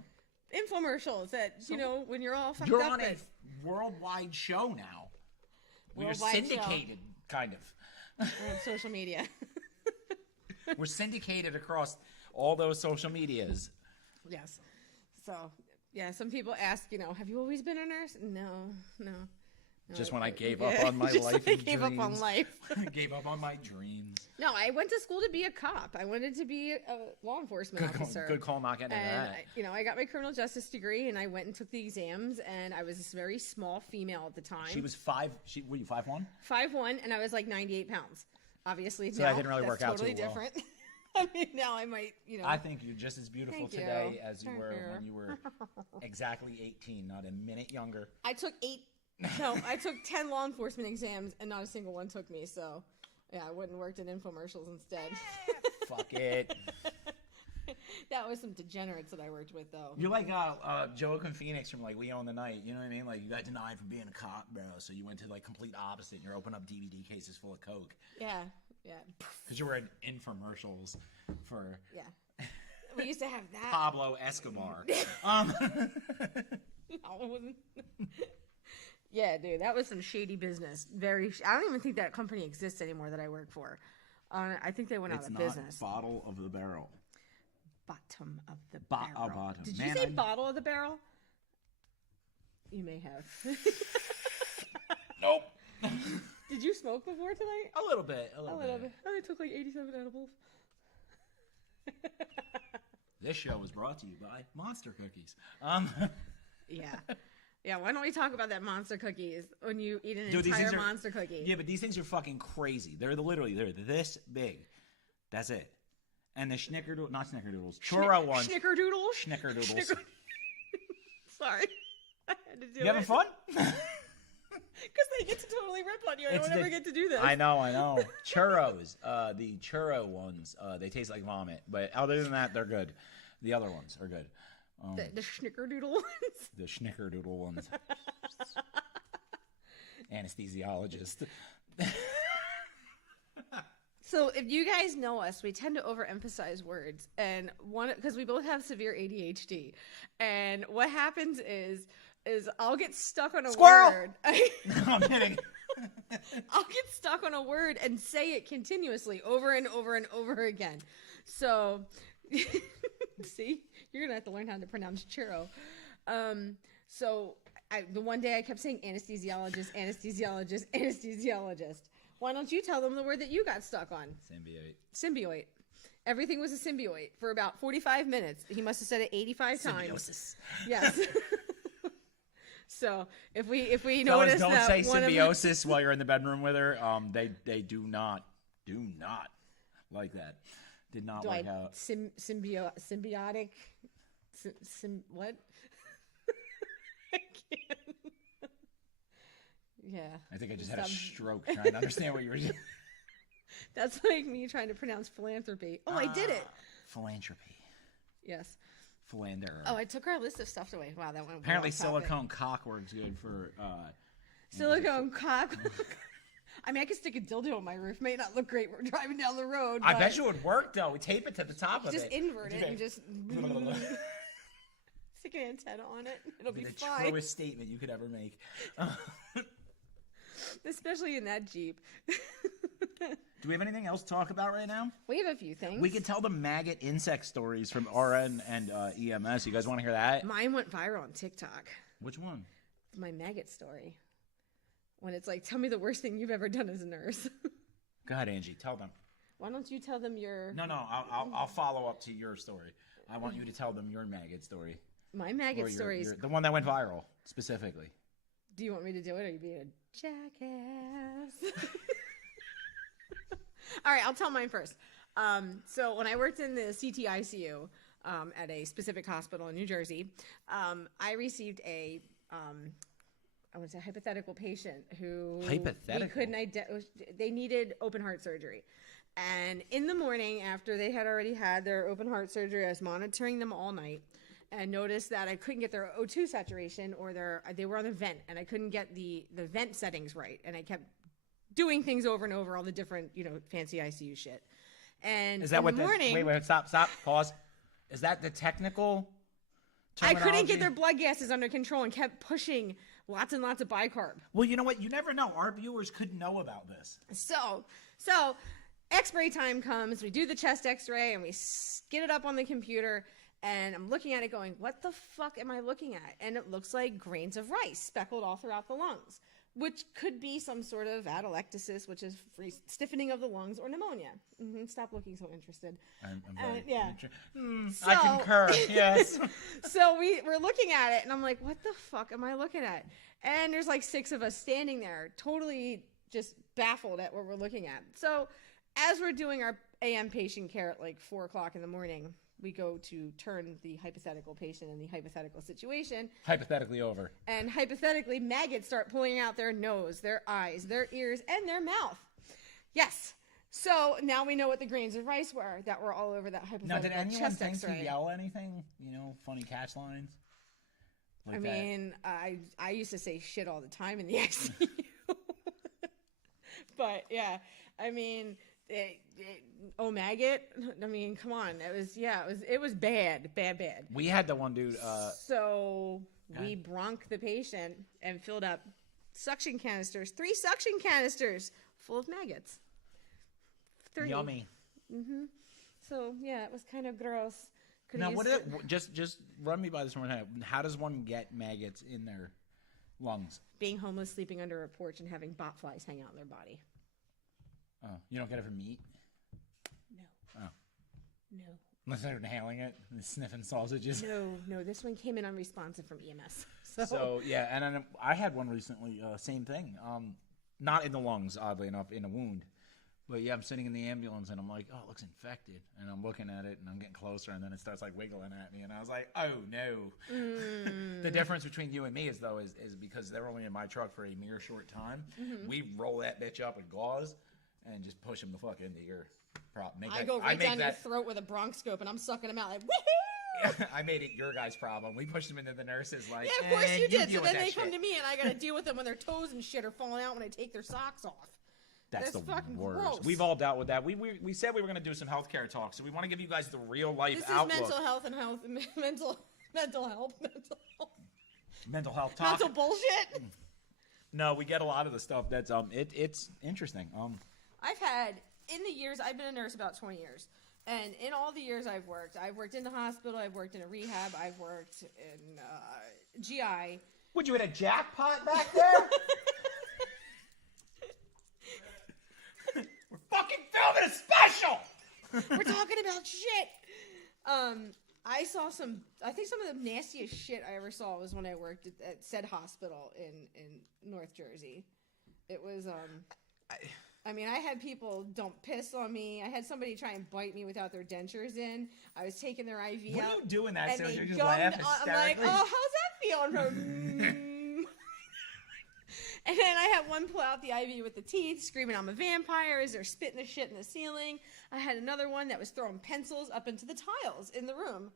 Infomercials that, you know, when you're all fucked You're up. on a worldwide show now. We're Worldwide syndicated, kind of. We're on social media. We're syndicated across all those social medias. Yes. So, yeah, some people ask, you know, have you always been a nurse? No. Just when I gave up on my Just life when I and gave dreams. up on life. Gave up on my dreams. No, I went to school to be a cop. I wanted to be a law enforcement officer. Good call not getting into And that. you know, I got my criminal justice degree, and I went and took the exams. And I was this very small female at the time. She was 5. Were you 5'1"? 5'1", and I was like 98 pounds. Obviously, So now that didn't really work that's out too totally well. different. I mean, now I might, you know. I think you're just as beautiful Thank today you. as you Thank were you. when you were exactly 18, not a minute younger. I took 10 law enforcement exams, and not a single one took me. So, yeah, I went and worked in infomercials instead. Fuck it. That was some degenerates that I worked with, though. You're like Joaquin Phoenix from like We Own the Night. You know what I mean? Like you got denied for being a cop, bro. So you went to like complete opposite. And you're opening up DVD cases full of coke Yeah. because you were in infomercials for Yeah. We used to have that. Pablo Escobar. No, it wasn't. Yeah, dude, that was some shady business. I don't even think that company exists anymore that I work for. I think they went out It's of not business. bottle of the barrel. Bottom of the barrel. bottom. Did Man, you say I'm- bottle of the barrel? You may have. Nope. Did you smoke before tonight? A little bit. A little bit. I took like 87 edibles. This show was brought to you by Monster Cookies. Yeah. Yeah, why don't we talk about that monster cookies when you eat an Dude, these entire things are- monster cookie? Yeah, but these things are fucking crazy. They're this big. That's it. And the not snickerdoodles, churro ones. Snickerdoodle? Snickerdoodles. Sorry. I had to do You having fun? Because they get to totally rip on you. I don't ever get to do this. I know. Churros. The churro ones, they taste like vomit. But other than that, they're good. The other ones are good. The snickerdoodle ones? The snickerdoodle ones. Anesthesiologist. So if you guys know us, we tend to overemphasize words, and because we both have severe ADHD, and what happens is I'll get stuck on a Squirrel! word. No, I'm kidding. I'll get stuck on a word and say it continuously over and over and over again. So, see, you're gonna have to learn how to pronounce churro. The one day I kept saying anesthesiologist. Why don't you tell them the word that you got stuck on? Symbiote. Everything was a symbiote for about 45 minutes. He must have said it 85 times. Symbiosis. Yes. So if we Fellas, notice don't that say one of symbiosis while you're in the bedroom with her. They do not like that. Did not do work I out. symbiotic? What? I can't. Yeah. I think I just had a stroke trying to understand what you were doing. That's like me trying to pronounce philanthropy. Oh, I did it. Philanthropy. Yes. Philanderer. Oh, I took our list of stuff away. Wow, that went Apparently way off topic. silicone cock works good for... Silicone cock. I mean, I could stick a dildo on my roof. May not look great. We're driving down the road. I bet you it would work, though. We tape it to the top of just it. invert it and just stick an antenna on it. It'll be the fine. truest statement you could ever make. Especially in that Jeep. Do we have anything else to talk about right now? We have a few things. We can tell the maggot insect stories from RN and EMS. You guys want to hear that? Mine went viral on TikTok. Which one? My maggot story. When it's like, tell me the worst thing you've ever done as a nurse. Go ahead, Angie. Tell them. Why don't you tell them your... No. I'll follow up to your story. I want you to tell them your maggot story. My maggot stories. The one that went viral, specifically. Do you want me to do it, or are you being a jackass? All right, I'll tell mine first. So when I worked in the CT ICU at a specific hospital in New Jersey, I received a I want to say hypothetical patient who Hypothetical? we couldn't they needed open heart surgery. And in the morning, after they had already had their open heart surgery, I was monitoring them all night and noticed that I couldn't get their O2 saturation, or they were on the vent, and I couldn't get the vent settings right. And I kept doing things over and over, all the different, fancy ICU shit. And Is that what morning, wait, stop, pause. Is that the technical I couldn't terminology? get their blood gases under control and kept pushing lots and lots of bicarb. Well, you know what? You never know. Our viewers could know about this. So X-ray time comes, we do the chest X-ray, and we get it up on the computer, and I'm looking at it going, what the fuck am I looking at? And it looks like grains of rice speckled all throughout the lungs, which could be some sort of atelectasis, which is stiffening of the lungs, or pneumonia. Stop looking so interested. I'm very yeah. I concur, yes. So we're looking at it, and I'm like, what the fuck am I looking at? And there's like 6 of us standing there, totally just baffled at what we're looking at. So as we're doing our AM patient care at like 4 o'clock in the morning, we go to turn the hypothetical patient in the hypothetical situation. Hypothetically over. And hypothetically, maggots start pulling out their nose, their eyes, their ears, and their mouth. Yes. So now we know what the grains of rice were that were all over that hypothetical Now, did anyone chest think X-ray. to yell anything? Funny catch lines? Like I mean, I used to say shit all the time in the ICU. But yeah, I mean, maggot. I mean, come on. It was bad. We had the one dude. So we bronc the patient and filled up suction canisters, 3 suction canisters full of maggots. 3. Yummy. So yeah, it was kind of gross. Now, just run me by this one time. How does one get maggots in their lungs? Being homeless, sleeping under a porch, and having bot flies hang out in their body. Oh, you don't get it from meat? No. Oh. No. Unless they're inhaling it and sniffing sausages. No. This one came in unresponsive from EMS. So yeah, and then I had one recently. Same thing. Not in the lungs, oddly enough, in a wound. But yeah, I'm sitting in the ambulance and I'm like, oh, it looks infected. And I'm looking at it and I'm getting closer, and then it starts like wiggling at me, and I was like, oh no. The difference between you and me is because they're only in my truck for a mere short time. We roll that bitch up with gauze and just push him the fuck into your prop. I go right down your throat with a bronchoscope, and I'm sucking them out like, woohoo! I made it your guy's problem. We pushed them into the nurses like, yeah, of course you did. So then they come shit. to me, and I got to deal with them when their toes and shit are falling out when I take their socks off. That's the fucking worst. gross. We've all dealt with that. We said we were going to do some healthcare talk, so we want to give you guys the real life outlook. This is mental health and mental health. Mental health talk. Mental bullshit. No, we get a lot of the stuff that's it's interesting. I've had, in the years, I've been a nurse about 20 years. And in all the years I've worked in the hospital, I've worked in a rehab, I've worked in GI. Would you hit a jackpot back there? We're fucking filming a special! We're talking about shit. I saw some of the nastiest shit I ever saw was when I worked at said hospital in North Jersey. It was, I mean, I had people dump piss on me. I had somebody try and bite me without their dentures in. I was taking their IV What out. are you doing that? And So they you're just gummed laughing on- hysterically? I'm like, oh, how's that feeling? And then I had one pull out the IV with the teeth, screaming, I'm a vampire, as they're spitting the shit in the ceiling. I had another one that was throwing pencils up into the tiles in the room.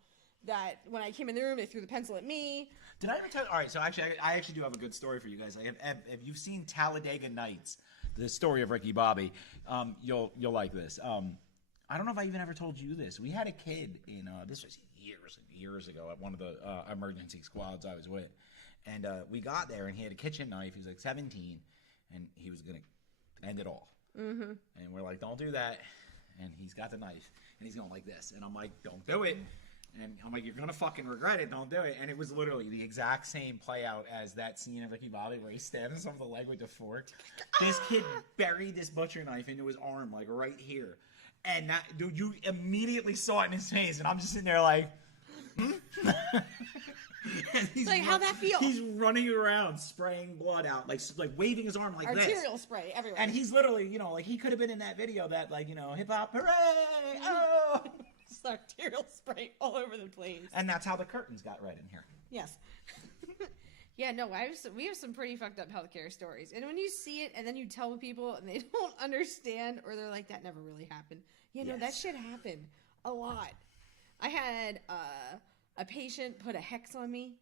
That when I came in the room, they threw the pencil at me. Did I ever tell you? All right, so actually, I actually do have a good story for you guys. Have you seen Talladega Nights, the story of Ricky Bobby? You'll like this. I don't know if I even ever told you this. We had a kid this was years and years ago at one of the emergency squads I was with. And we got there, and he had a kitchen knife. He was like 17, and he was going to end it all. Mm-hmm. And we're like, don't do that. And he's got the knife, and he's going like this. And I'm like, don't do it. And I'm like, you're going to fucking regret it. Don't do it. And it was literally the exact same play out as that scene of Ricky Bobby where he's stabbing him over the leg with the fork. This kid buried this butcher knife into his arm, like right here. And that dude, you immediately saw it in his face, and I'm just sitting there like, and he's Like, how'd that feel? He's running around, spraying blood out, like waving his arm like this. Arterial spray everywhere. And he's literally, like he could have been in that video that, like, hip hop, hooray, oh. It's arterial spray all over the place. And that's how the curtains got red in here. Yes. Yeah, no, we have some pretty fucked up healthcare stories. And when you see it and then you tell people and they don't understand, or they're like, that never really happened. No, that shit happened a lot. I had a patient put a hex on me,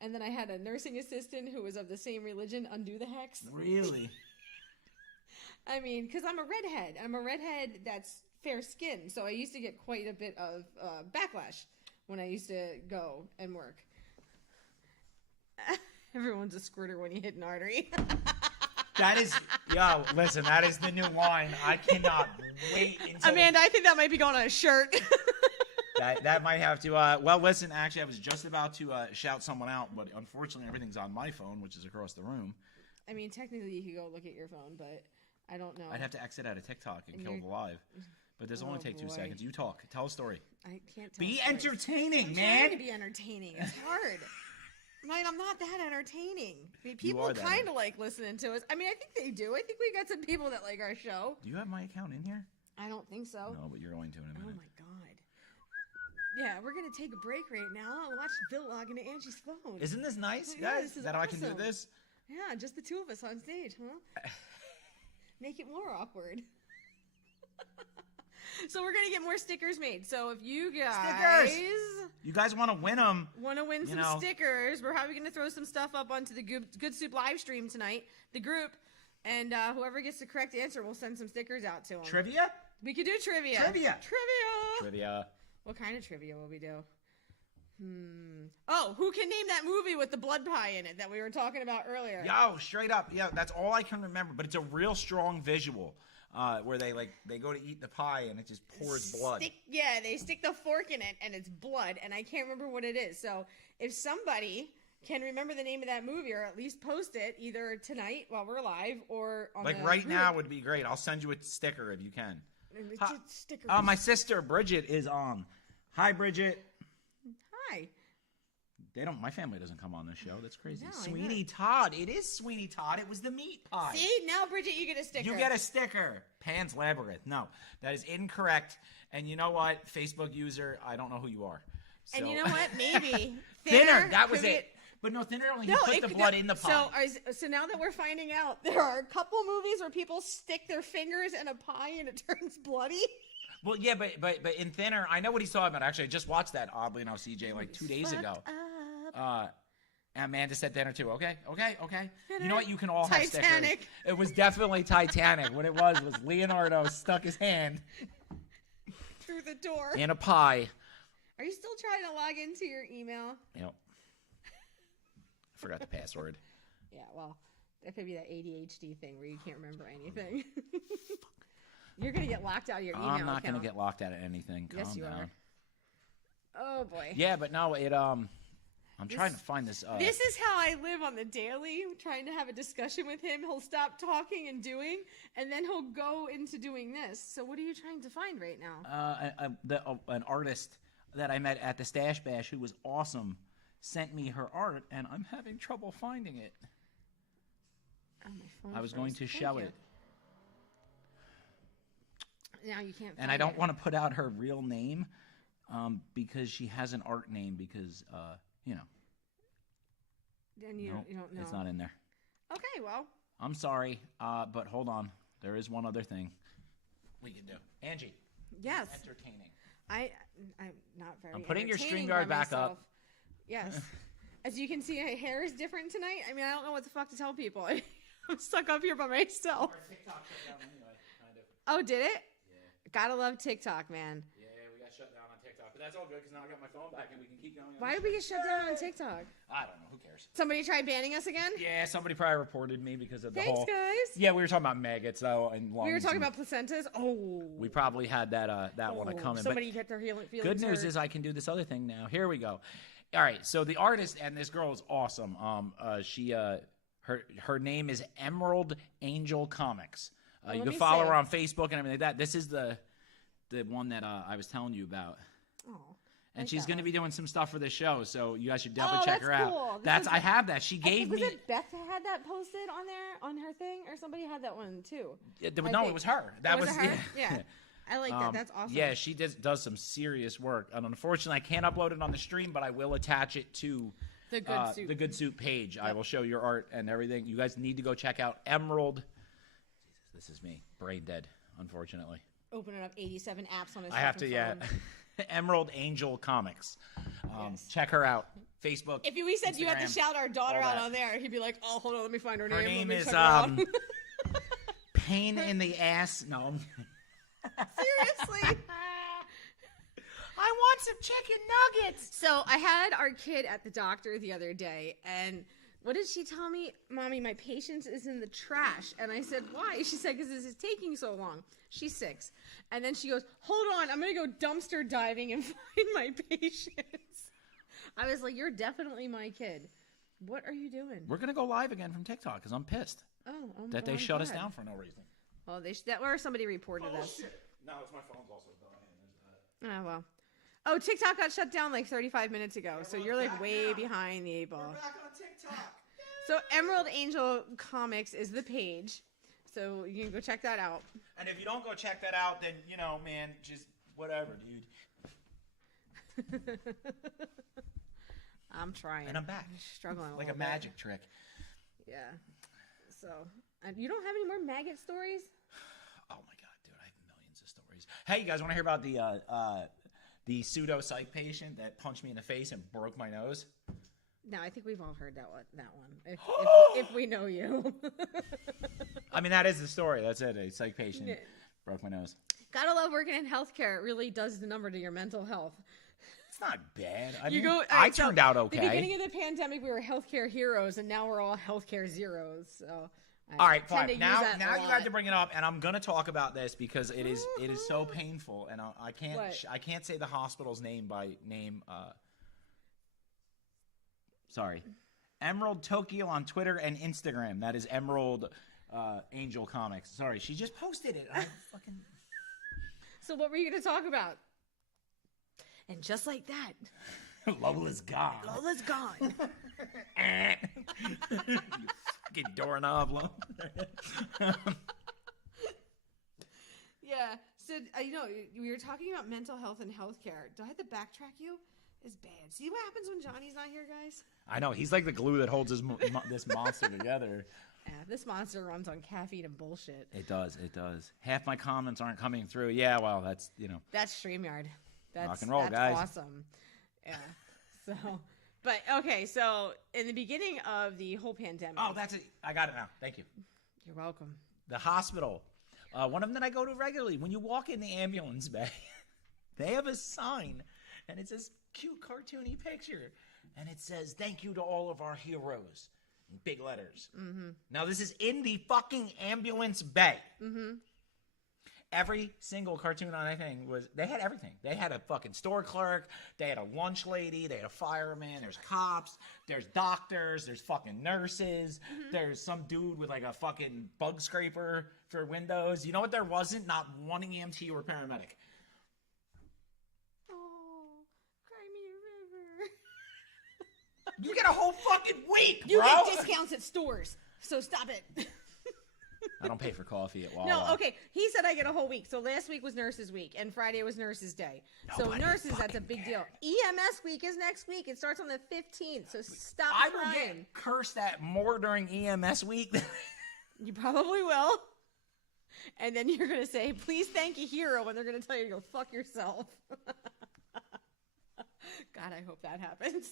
and then I had a nursing assistant who was of the same religion undo the hex. Really? I mean, because I'm a redhead. I'm a redhead that's fair skin, so I used to get quite a bit of backlash when I used to go and work. Everyone's a squirter when you hit an artery. That is, listen, that is the new line. I cannot wait until... Amanda, I think that might be going on a shirt. That might have to, well, listen, actually, I was just about to shout someone out, but unfortunately, everything's on my phone, which is across the room. I mean, technically, you could go look at your phone, but I don't know. I'd have to exit out of TikTok and kill the live. But this will only take 2 seconds. You talk. Tell a story. I can't tell Be stories. entertaining, I'm man. trying to be entertaining. It's hard. I'm not that entertaining. I mean, people kind of like listening to us. I mean, I think they do. I think we got some people that like our show. Do you have my account in here? I don't think so. No, but you're going to in a minute. Oh my god. Yeah, we're gonna take a break right now and watch Bill log into Angie's phone. Isn't this nice, Yeah, guys? this is That I can do awesome. this? Yeah, just the two of us on stage, huh? Make it more awkward. So we're gonna get more stickers made. So if you guys You guys want to win them? want to win some stickers, we're probably gonna throw some stuff up onto the Good Soup live stream tonight, the group, and whoever gets the correct answer, we'll send some stickers out to them. Trivia? We could do trivia. Trivia. What kind of trivia will we do? Oh, who can name that movie with the blood pie in it that we were talking about earlier? Yo, straight up. Yeah, that's all I can remember. But it's a real strong visual where they go to eat the pie and it just pours blood. They stick the fork in it and it's blood, and I can't remember what it is. So if somebody can remember the name of that movie, or at least post it either tonight while we're live or on Like the right group. now would be great. I'll send you a sticker if you can. Stickers. My sister Bridget is on. Hi, Bridget. Hi. My family doesn't come on this show. That's crazy. No, I Sweeney Todd. It is Sweeney Todd. It was the meat pie. See, now Bridget, you get a sticker. You get a sticker. Pan's Labyrinth. No, that is incorrect. And you know what? Facebook user, I don't know who you are. So. And you know what? Maybe Thinner. That was could be it. But no, Thinner only put the blood in the pie. So now that we're finding out, there are a couple movies where people stick their fingers in a pie and it turns bloody. Well, yeah, but in Thinner, I know what he's talking about. Actually, I just watched that, oddly enough, CJ, like 2 days ago. And Amanda said Thinner too. Okay. You know what? You can all have stickers. Titanic. It was definitely Titanic. What it was Leonardo stuck his hand Through the door. in a pie. Are you still trying to log into your email? Yep. I forgot the password. Yeah, well, that could be that ADHD thing where you can't remember anything. You're going to get locked out of your email I'm not going to account. get locked out of anything. Calm Yes, you down. are. Oh, boy. Yeah, but no, I'm trying to find this. This is how I live on the daily, trying to have a discussion with him. He'll stop talking and doing, and then he'll go into doing this. So what are you trying to find right now? An artist that I met at the Stash Bash who was awesome sent me her art, and I'm having trouble finding it. Oh, my phone I was going to show it. Now you can't find And I don't it. want to put out her real name because she has an art name because, Then you don't know. it's not in there. Okay, well. I'm sorry, but hold on. There is one other thing we can do. Angie. Yes. Entertaining. I'm not very I'm putting your entertaining StreamYard by back myself. up. Yes. As you can see, my hair is different tonight. I mean, I don't know what the fuck to tell people. I'm stuck up here by myself. Our TikTok shut down anyway, kind of. Oh, did it? Yeah. Gotta love TikTok, man. Yeah, we got shut down on TikTok, but that's all good because now I got my phone back and we can keep going. Why did we get shut down on TikTok? I don't know. Who cares? Somebody tried banning us again? Yeah, somebody probably reported me because of the Thanks, whole. guys. Yeah, we were talking about maggots though, and lungs. We were talking and about placentas. Oh. We probably had that one coming. Somebody But get their feelings good news hurt. is I can do this other thing now. Here we go. All right, so the artist and this girl is awesome. Her name is Emerald Angel Comics. You let can me follow see. her on Facebook and everything like that. This is the the one that I was telling you about. Oh. And like she's that going to one. be doing some stuff for the show, so you guys should definitely check her cool. out. This I have that. She gave was me. it Beth had that posted on there on her thing, or somebody had that one too? No, it was her. That was was it her? yeah. Yeah. I like that. That's awesome. Yeah, she does some serious work, and unfortunately, I can't upload it on the stream, but I will attach it to The Good Soup. The Good Soup page. I will show your art and everything. You guys need to go check out Emerald. Jesus, this is me, brain dead. Unfortunately, Opening up 87 apps on his. I have to. phone. Yeah, Emerald Angel Comics. Yes. Check her out. Facebook. If we said you had to Instagram, shout our daughter all out that. on there, he'd be like, "Oh, hold on, let me find her name. Her Let name me is check her out." Pain in the Ass. No. Seriously. I want some chicken nuggets. So I had our kid at the doctor the other day, and what did she tell me? Mommy, my patience is in the trash. And I said, why? She said, because this is taking so long. She's 6. And then she goes, hold on, I'm going to go dumpster diving and find my patience. I was like, you're definitely my kid. What are you doing? We're gonna go live again from TikTok because I'm pissed that they I'm shut us glad. down for no reason. Well, or somebody reported us. No, it's my phone's also dying. Oh, well. Oh, TikTok got shut down like 35 minutes ago, so you're like way behind the 8 ball. We're back on TikTok. So Emerald Angel Comics is the page, so you can go check that out. And if you don't go check that out, then man, just whatever, dude. I'm trying. And I'm back. Struggling Like a little magic trick. bit. Yeah. So, you don't have any more maggot stories? Oh my god, dude, I have millions of stories. Hey, you guys want to hear about the pseudo psych patient that punched me in the face and broke my nose? No, I think we've all heard that one. If we know you. I mean, that is the story. That's it. A psych patient Yeah. broke my nose. Gotta love working in healthcare. It really does the number to your mental health. It's not bad. I You mean, go. I turned out okay. The beginning of the pandemic, we were healthcare heroes, and now we're all healthcare zeros. So, All right, tend to fine. Now use that a you lot. had to bring it up, and I'm gonna talk about this because it is so painful, and I can't What? I can't say the hospital's name by name. Sorry, Emerald Tokyo on Twitter and Instagram. That is Emerald Angel Comics. Sorry, she just posted it. I fucking. So what were you going to talk about? And just like that, Lola's gone. Lola's gone. You fucking doorknob, Lola. Yeah. So, we were talking about mental health and healthcare. Do I have to backtrack you? It's bad. See what happens when Johnny's not here, guys? I know he's like the glue that holds this monster together. Yeah, this monster runs on caffeine and bullshit. It does. It does. Half my comments aren't coming through. Yeah, well, that's That's StreamYard. That's Rock and roll, that's guys. awesome. Yeah. So, but okay. So in the beginning of the whole pandemic. Oh, that's it. I got it now. Thank you. You're welcome. The hospital. One of them that I go to regularly. When you walk in the ambulance bay, they have a sign, and it's this cute cartoony picture, and it says, "Thank you to all of our heroes," in big letters. Mm-hmm. Now, this is in the fucking ambulance bay. Mm-hmm. Every single cartoon on anything they had everything. They had a fucking store clerk, they had a lunch lady, they had a fireman, there's cops, there's doctors, there's fucking nurses, there's some dude with like a fucking bug scraper for windows. You know what there wasn't? Not one EMT or paramedic. Oh, cry me a river. You get a whole fucking week, You bro! get discounts at stores, so stop it. I don't pay for coffee at Wawa. No, okay. He said I get a whole week. So last week was Nurses Week, and Friday was Nurses Day. Nobody so nurses, that's a fucking big cares. deal. EMS Week is next week. It starts on the 15th. So stop I will crying. get cursed at more during EMS week than You probably will. And then you're going to say, please thank a hero, and they're going to tell you to go fuck yourself. God, I hope that happens.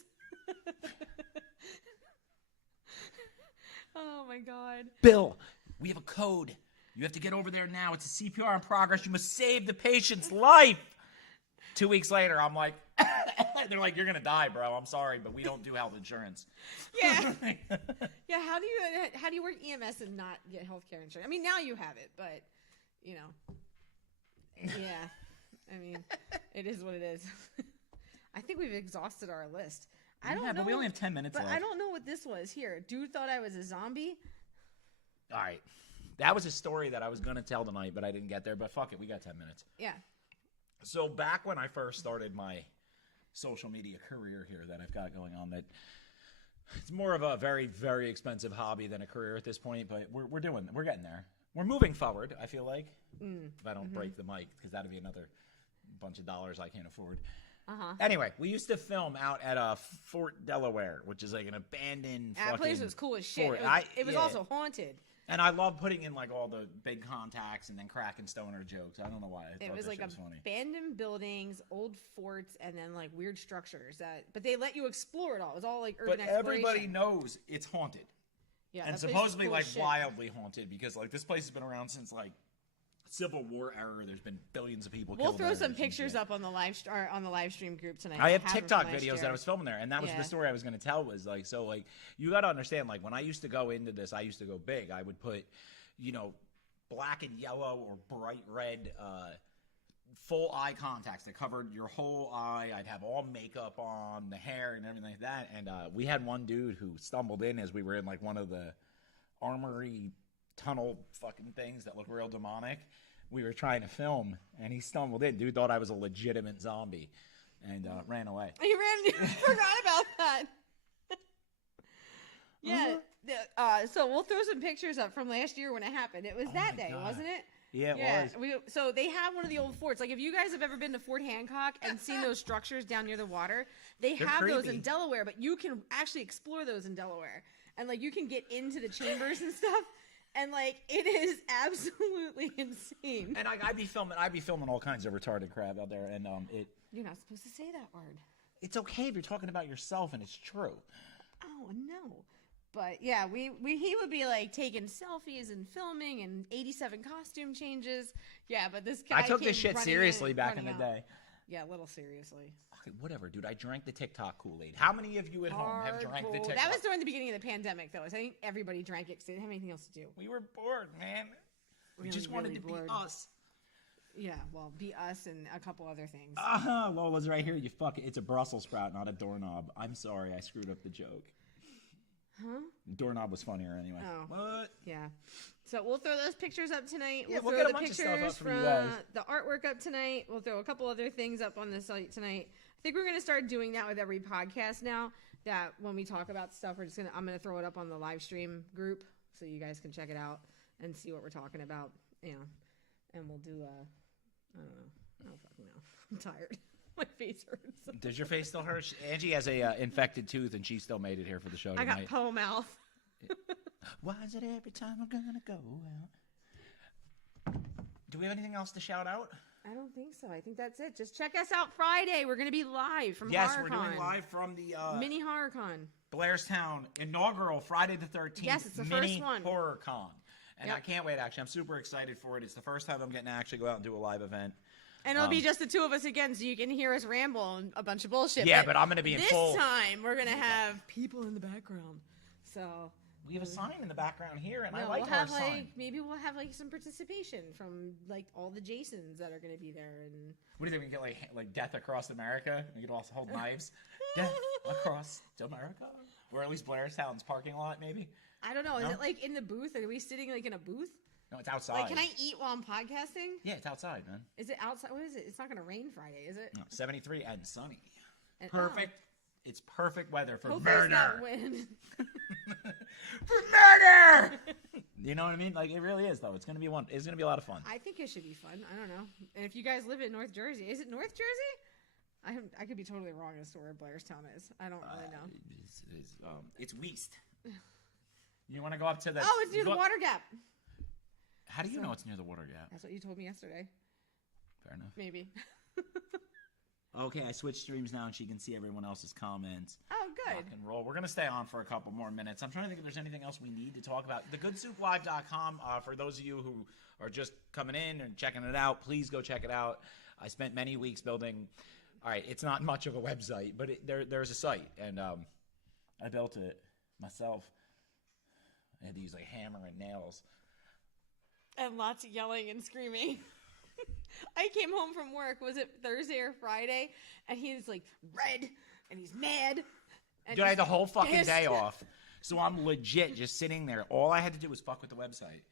Oh, my God. Bill, we have a code. You have to get over there now. It's a CPR in progress. You must save the patient's life. 2 weeks later, I'm like, they're like, you're going to die, bro. I'm sorry, but we don't do health insurance. Yeah. Yeah, how do you work EMS and not get healthcare insurance? I mean, now you have it, but, yeah. I mean, it is what it is. I think we've exhausted our list. I don't know. But we only have 10 minutes But left. I don't know what this was. Here, dude thought I was a zombie. All right. That was a story that I was going to tell tonight, but I didn't get there. But fuck it. We got 10 minutes. Yeah. So back when I first started my social media career here that I've got going on, that it's more of a very, very expensive hobby than a career at this point, but we're getting there. We're moving forward, I feel like. If I don't break the mic, because that'd be another bunch of dollars I can't afford. Anyway, we used to film out at Fort Delaware, which is like an abandoned That fucking place was cool as shit. fort. It was also haunted. And I love putting in like all the big contacts and then cracking stoner jokes. I don't know why. It was like was funny. abandoned buildings, old forts, and then like weird structures but they let you explore it all. It was all like urban But exploration. everybody knows it's haunted. Yeah, And that place was supposedly cool like as shit. wildly haunted, because like this place has been around since like Civil War era. There's been billions of people We'll killed throw there some and pictures shit. up on the live stream group tonight. I have them TikTok from last videos that year. I was filming there, and that was Yeah. the story I was going to tell. Was like, so like you got to understand, like when I used to go into this, I used to go big. I would put, black and yellow or bright red full eye contacts that covered your whole eye. I'd have all makeup on, the hair and everything like that. And we had one dude who stumbled in as we were in like one of the armory tunnel fucking things that look real demonic. We were trying to film, and he stumbled in. Dude thought I was a legitimate zombie and ran away. You forgot about that. Yeah. So we'll throw some pictures up from last year when it happened. It was that my day, God. wasn't it? Yeah, it was. So they have one of the old forts. Like if you guys have ever been to Fort Hancock and seen those structures down near the water, they're have those in creepy. Delaware, but you can actually explore those in Delaware. And like you can get into the chambers and stuff. And like it is absolutely insane. And I'd be filming all kinds of retarded crap out there, and You're not supposed to say that word. it's okay if you're talking about yourself and it's true. Oh no. But yeah, he would be like taking selfies and filming and 87 costume changes. Yeah, but this guy I took this came shit running seriously in, back in the running out. day. Yeah, a little seriously. Okay, whatever, dude. I drank the TikTok Kool-Aid. How many of you at home have drank the Hardcore. TikTok? That was during the beginning of the pandemic, though. I think everybody drank it because they didn't have anything else to do. We were bored, man. We Really, just wanted really to bored. be us. Yeah, well, be us and a couple other things. Lola's right here. You fuck it. It's a Brussels sprout, not a doorknob. I'm sorry, I screwed up the joke. Huh? Doorknob was funnier anyway. Oh. What? Yeah. So we'll throw those pictures up tonight. Yeah, we'll throw get a the bunch of stuff up pictures from you from guys. the artwork up tonight. We'll throw a couple other things up on the site tonight. I think we're gonna start doing that with every podcast now. That when we talk about stuff, I'm gonna throw it up on the live stream group so you guys can check it out and see what we're talking about. And we'll do I don't know. I don't fucking know. I'm tired. My face hurts. Does your face still hurt? Angie has a infected tooth, and she still made it here for the show I tonight. got Poe mouth. Why is it every time I'm gonna go out? Do we have anything else to shout out? I don't think so. I think that's it. Just check us out Friday. We're gonna be live from Yes, HorrorCon. we're doing live from the Mini HorrorCon. Blairstown inaugural Friday the 13th. Yes, it's the mini first one. Horror Con. And Yep. I can't wait, actually. I'm super excited for it. It's the first time I'm getting to actually go out and do a live event. And it'll be just the two of us again, so you can hear us ramble and a bunch of bullshit. Yeah, but I'm going to be in full. This time, we're going to have people in the background. So We have a sign in the background here, and I no, like we'll our have sign. maybe we'll have like some participation from like all the Jasons that are going to be there. And What do you think? We can get like Death Across America? We could also hold knives. Death Across America? Or at least Blairstown's parking lot, maybe? I don't know. Is No? it like in the booth? Are we sitting like in a booth? No, it's outside. Like, can I eat while I'm podcasting? Yeah, it's outside, man. Is it outside? What is it? It's not going to rain Friday, is it? No, 73 and sunny. And- Perfect. It's perfect weather for Hopefully it's not murder. wind. For murder! You know what I mean? Like, it really is, though. It's gonna be a lot of fun. I think it should be fun. I don't know. And if you guys live in North Jersey, is it North Jersey? I could be totally wrong as to where Blairstown is. I don't really know. It's Weast. You want to go up to the? Oh, it's near the water gap. How do you know it's near the water gap? That's what you told me yesterday. Fair enough. Maybe. Okay, I switched streams now, and she can see everyone else's comments. Oh, good. Rock and roll. We're gonna stay on for a couple more minutes. I'm trying to think if there's anything else we need to talk about. TheGoodSoupLive.com. For those of you who are just coming in and checking it out, please go check it out. I spent many weeks building. All right, it's not much of a website, but there's a site, and I built it myself. I had to use like hammer and nails. And lots of yelling and screaming. I came home from work, was it Thursday or Friday? And he's like red and he's mad. And Dude, I had the whole fucking pissed. day off. So I'm legit just sitting there. All I had to do was fuck with the website.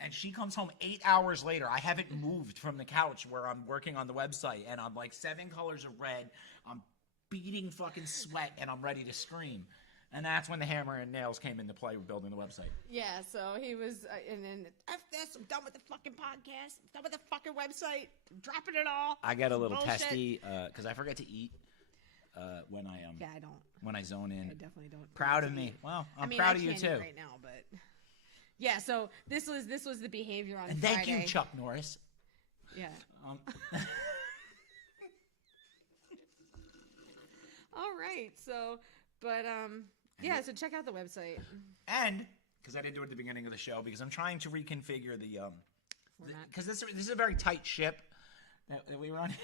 And she comes home 8 hours later. I haven't moved from the couch where I'm working on the website, and I'm like 7 colors of red. I'm beating fucking sweat, and I'm ready to scream. And that's when the hammer and nails came into play with building the website. Yeah, so he was, and then, F this, I'm done with the fucking podcast, I'm done with the fucking website, I'm dropping it all. I get a little Bullshit. testy because I forget to eat when I Yeah, I don't. when I zone in. I definitely don't. Proud of me. Well, I'm I proud of can't you eat too. right now, but yeah. So this was the behavior on And Friday. thank you, Chuck Norris. Yeah. Um, All right. So, but yeah. So check out the website. and because I didn't do it at the beginning of the show because I'm trying to reconfigure the Format. because this is a very tight ship that we run.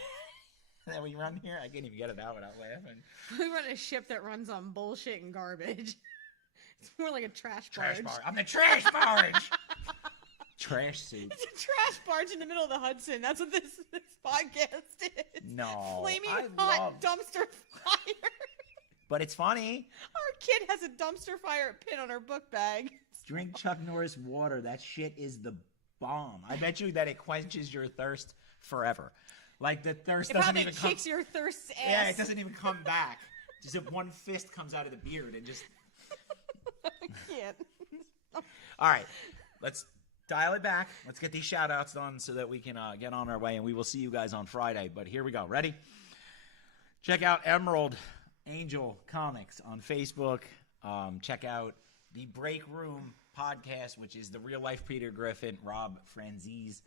That we run here. I can't even get it out without laughing. We run a ship that runs on bullshit and garbage. It's more like a trash barge. Trash barge. I'm the trash barge. Trash suit. It's a trash barge in the middle of the Hudson. That's what this podcast is. No, Flaming I hot love- dumpster fire. But it's funny. Our kid has a dumpster fire pin on her book bag. Drink Chuck Norris water. That shit is the bomb. I bet you that it quenches your thirst forever. Like the thirst It doesn't probably even come. kicks your thirst ass. Yeah, it doesn't even come back. Just if one fist comes out of the beard and just. I can't. All right, let's dial it back. Let's get these shout outs done so that we can get on our way, and we will see you guys on Friday. But here we go. Ready? Check out Emerald Angel Comics on Facebook. Check out the Break Room podcast, which is the real life Peter Griffin, Rob Franzese,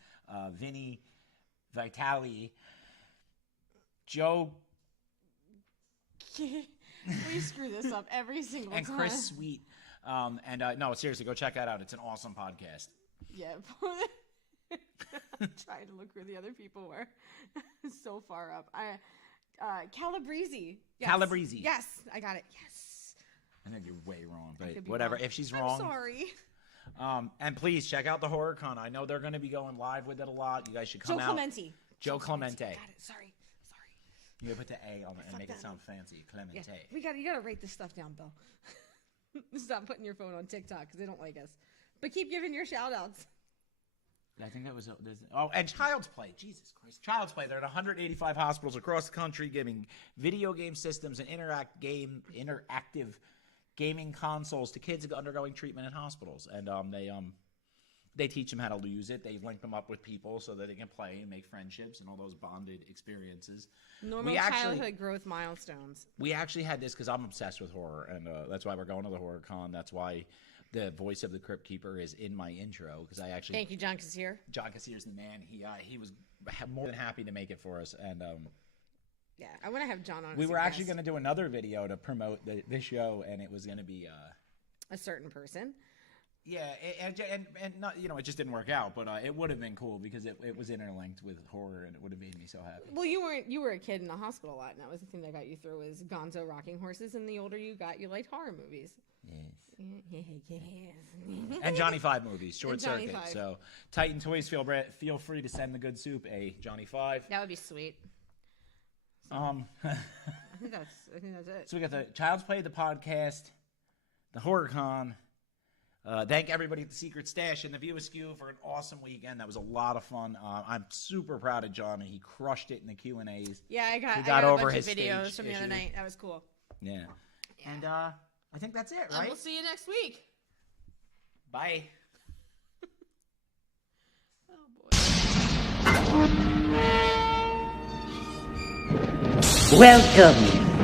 Vinny Vitali, Joe, We screw this up every single and time. Chris Sweet. No, seriously, go check that out. It's an awesome podcast. Yeah. Trying to look where the other people were. So far up. Calabrese. Yes. Calabrese. Yes, I got it. Yes. I think you're way wrong, but could be whatever. wrong. If she's I'm wrong, sorry. And please check out the HorrorCon. I know they're going to be going live with it a lot. You guys should come Joe out. Clemente. Joe Clemente. Got it. Sorry. You gotta put the A on it and make it that sound fancy. Clemente. Yeah. You gotta write this stuff down, Bill. Stop putting your phone on TikTok because they don't like us. But keep giving your shout outs. I think that was. And Child's Play. Jesus Christ. Child's Play. They're at 185 hospitals across the country giving video game systems and interactive gaming consoles to kids undergoing treatment in hospitals. And they teach them how to use it. They link them up with people so that they can play and make friendships and all those bonded experiences. Normal childhood growth milestones. We actually had this because I'm obsessed with horror, and that's why we're going to the HorrorCon. That's why the voice of the Crypt Keeper is in my intro because I actually. Thank you, John Kassir. John Kassir's the man. He was more than happy to make it for us, and Yeah, I want to have John on. we were actually going to do another video to promote the show, and it was going to be a certain person. yeah, and not it just didn't work out, but it would have been cool because it was interlinked with horror, and it would have made me so happy. Well, you were a kid in the hospital a lot, and that was the thing that got you through was Gonzo rocking horses. And the older you got, you liked horror movies. Yes. And Johnny Five movies, Short And Johnny Circuit. Five. So Titan Toys, feel free to send the good soup a Johnny Five. That would be sweet. I think that's it. So we got the Child's Play, the podcast, the HorrorCon. Thank everybody at the Secret Stash and the View Askew for an awesome weekend. That was a lot of fun. I'm super proud of John. He crushed it in the Q&As. Yeah, I got got a over bunch of his videos stage from the other issue. night. That was cool. Yeah. And I think that's it, And right? we'll see you next week. Bye. Welcome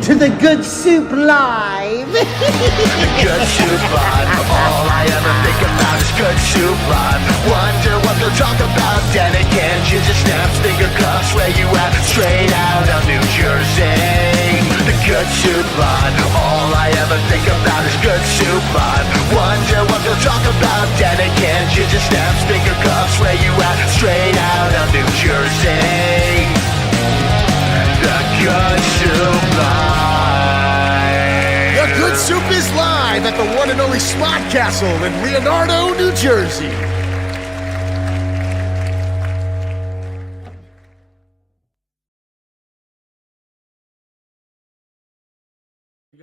to the Good Soup Live. Good soup live. All I ever think about is good soup live. Wonder what they'll talk about. Then again, ginger snaps, finger cuffs. Where you at? Straight out of New Jersey. The good soup live. All I ever think about is good soup live. Wonder what they'll talk about. Then again, ginger snaps, finger cuffs. Where you at? Straight out of New Jersey. The good soup live. The Good Soup is live at the one and only Spot Castle in Leonardo, New Jersey.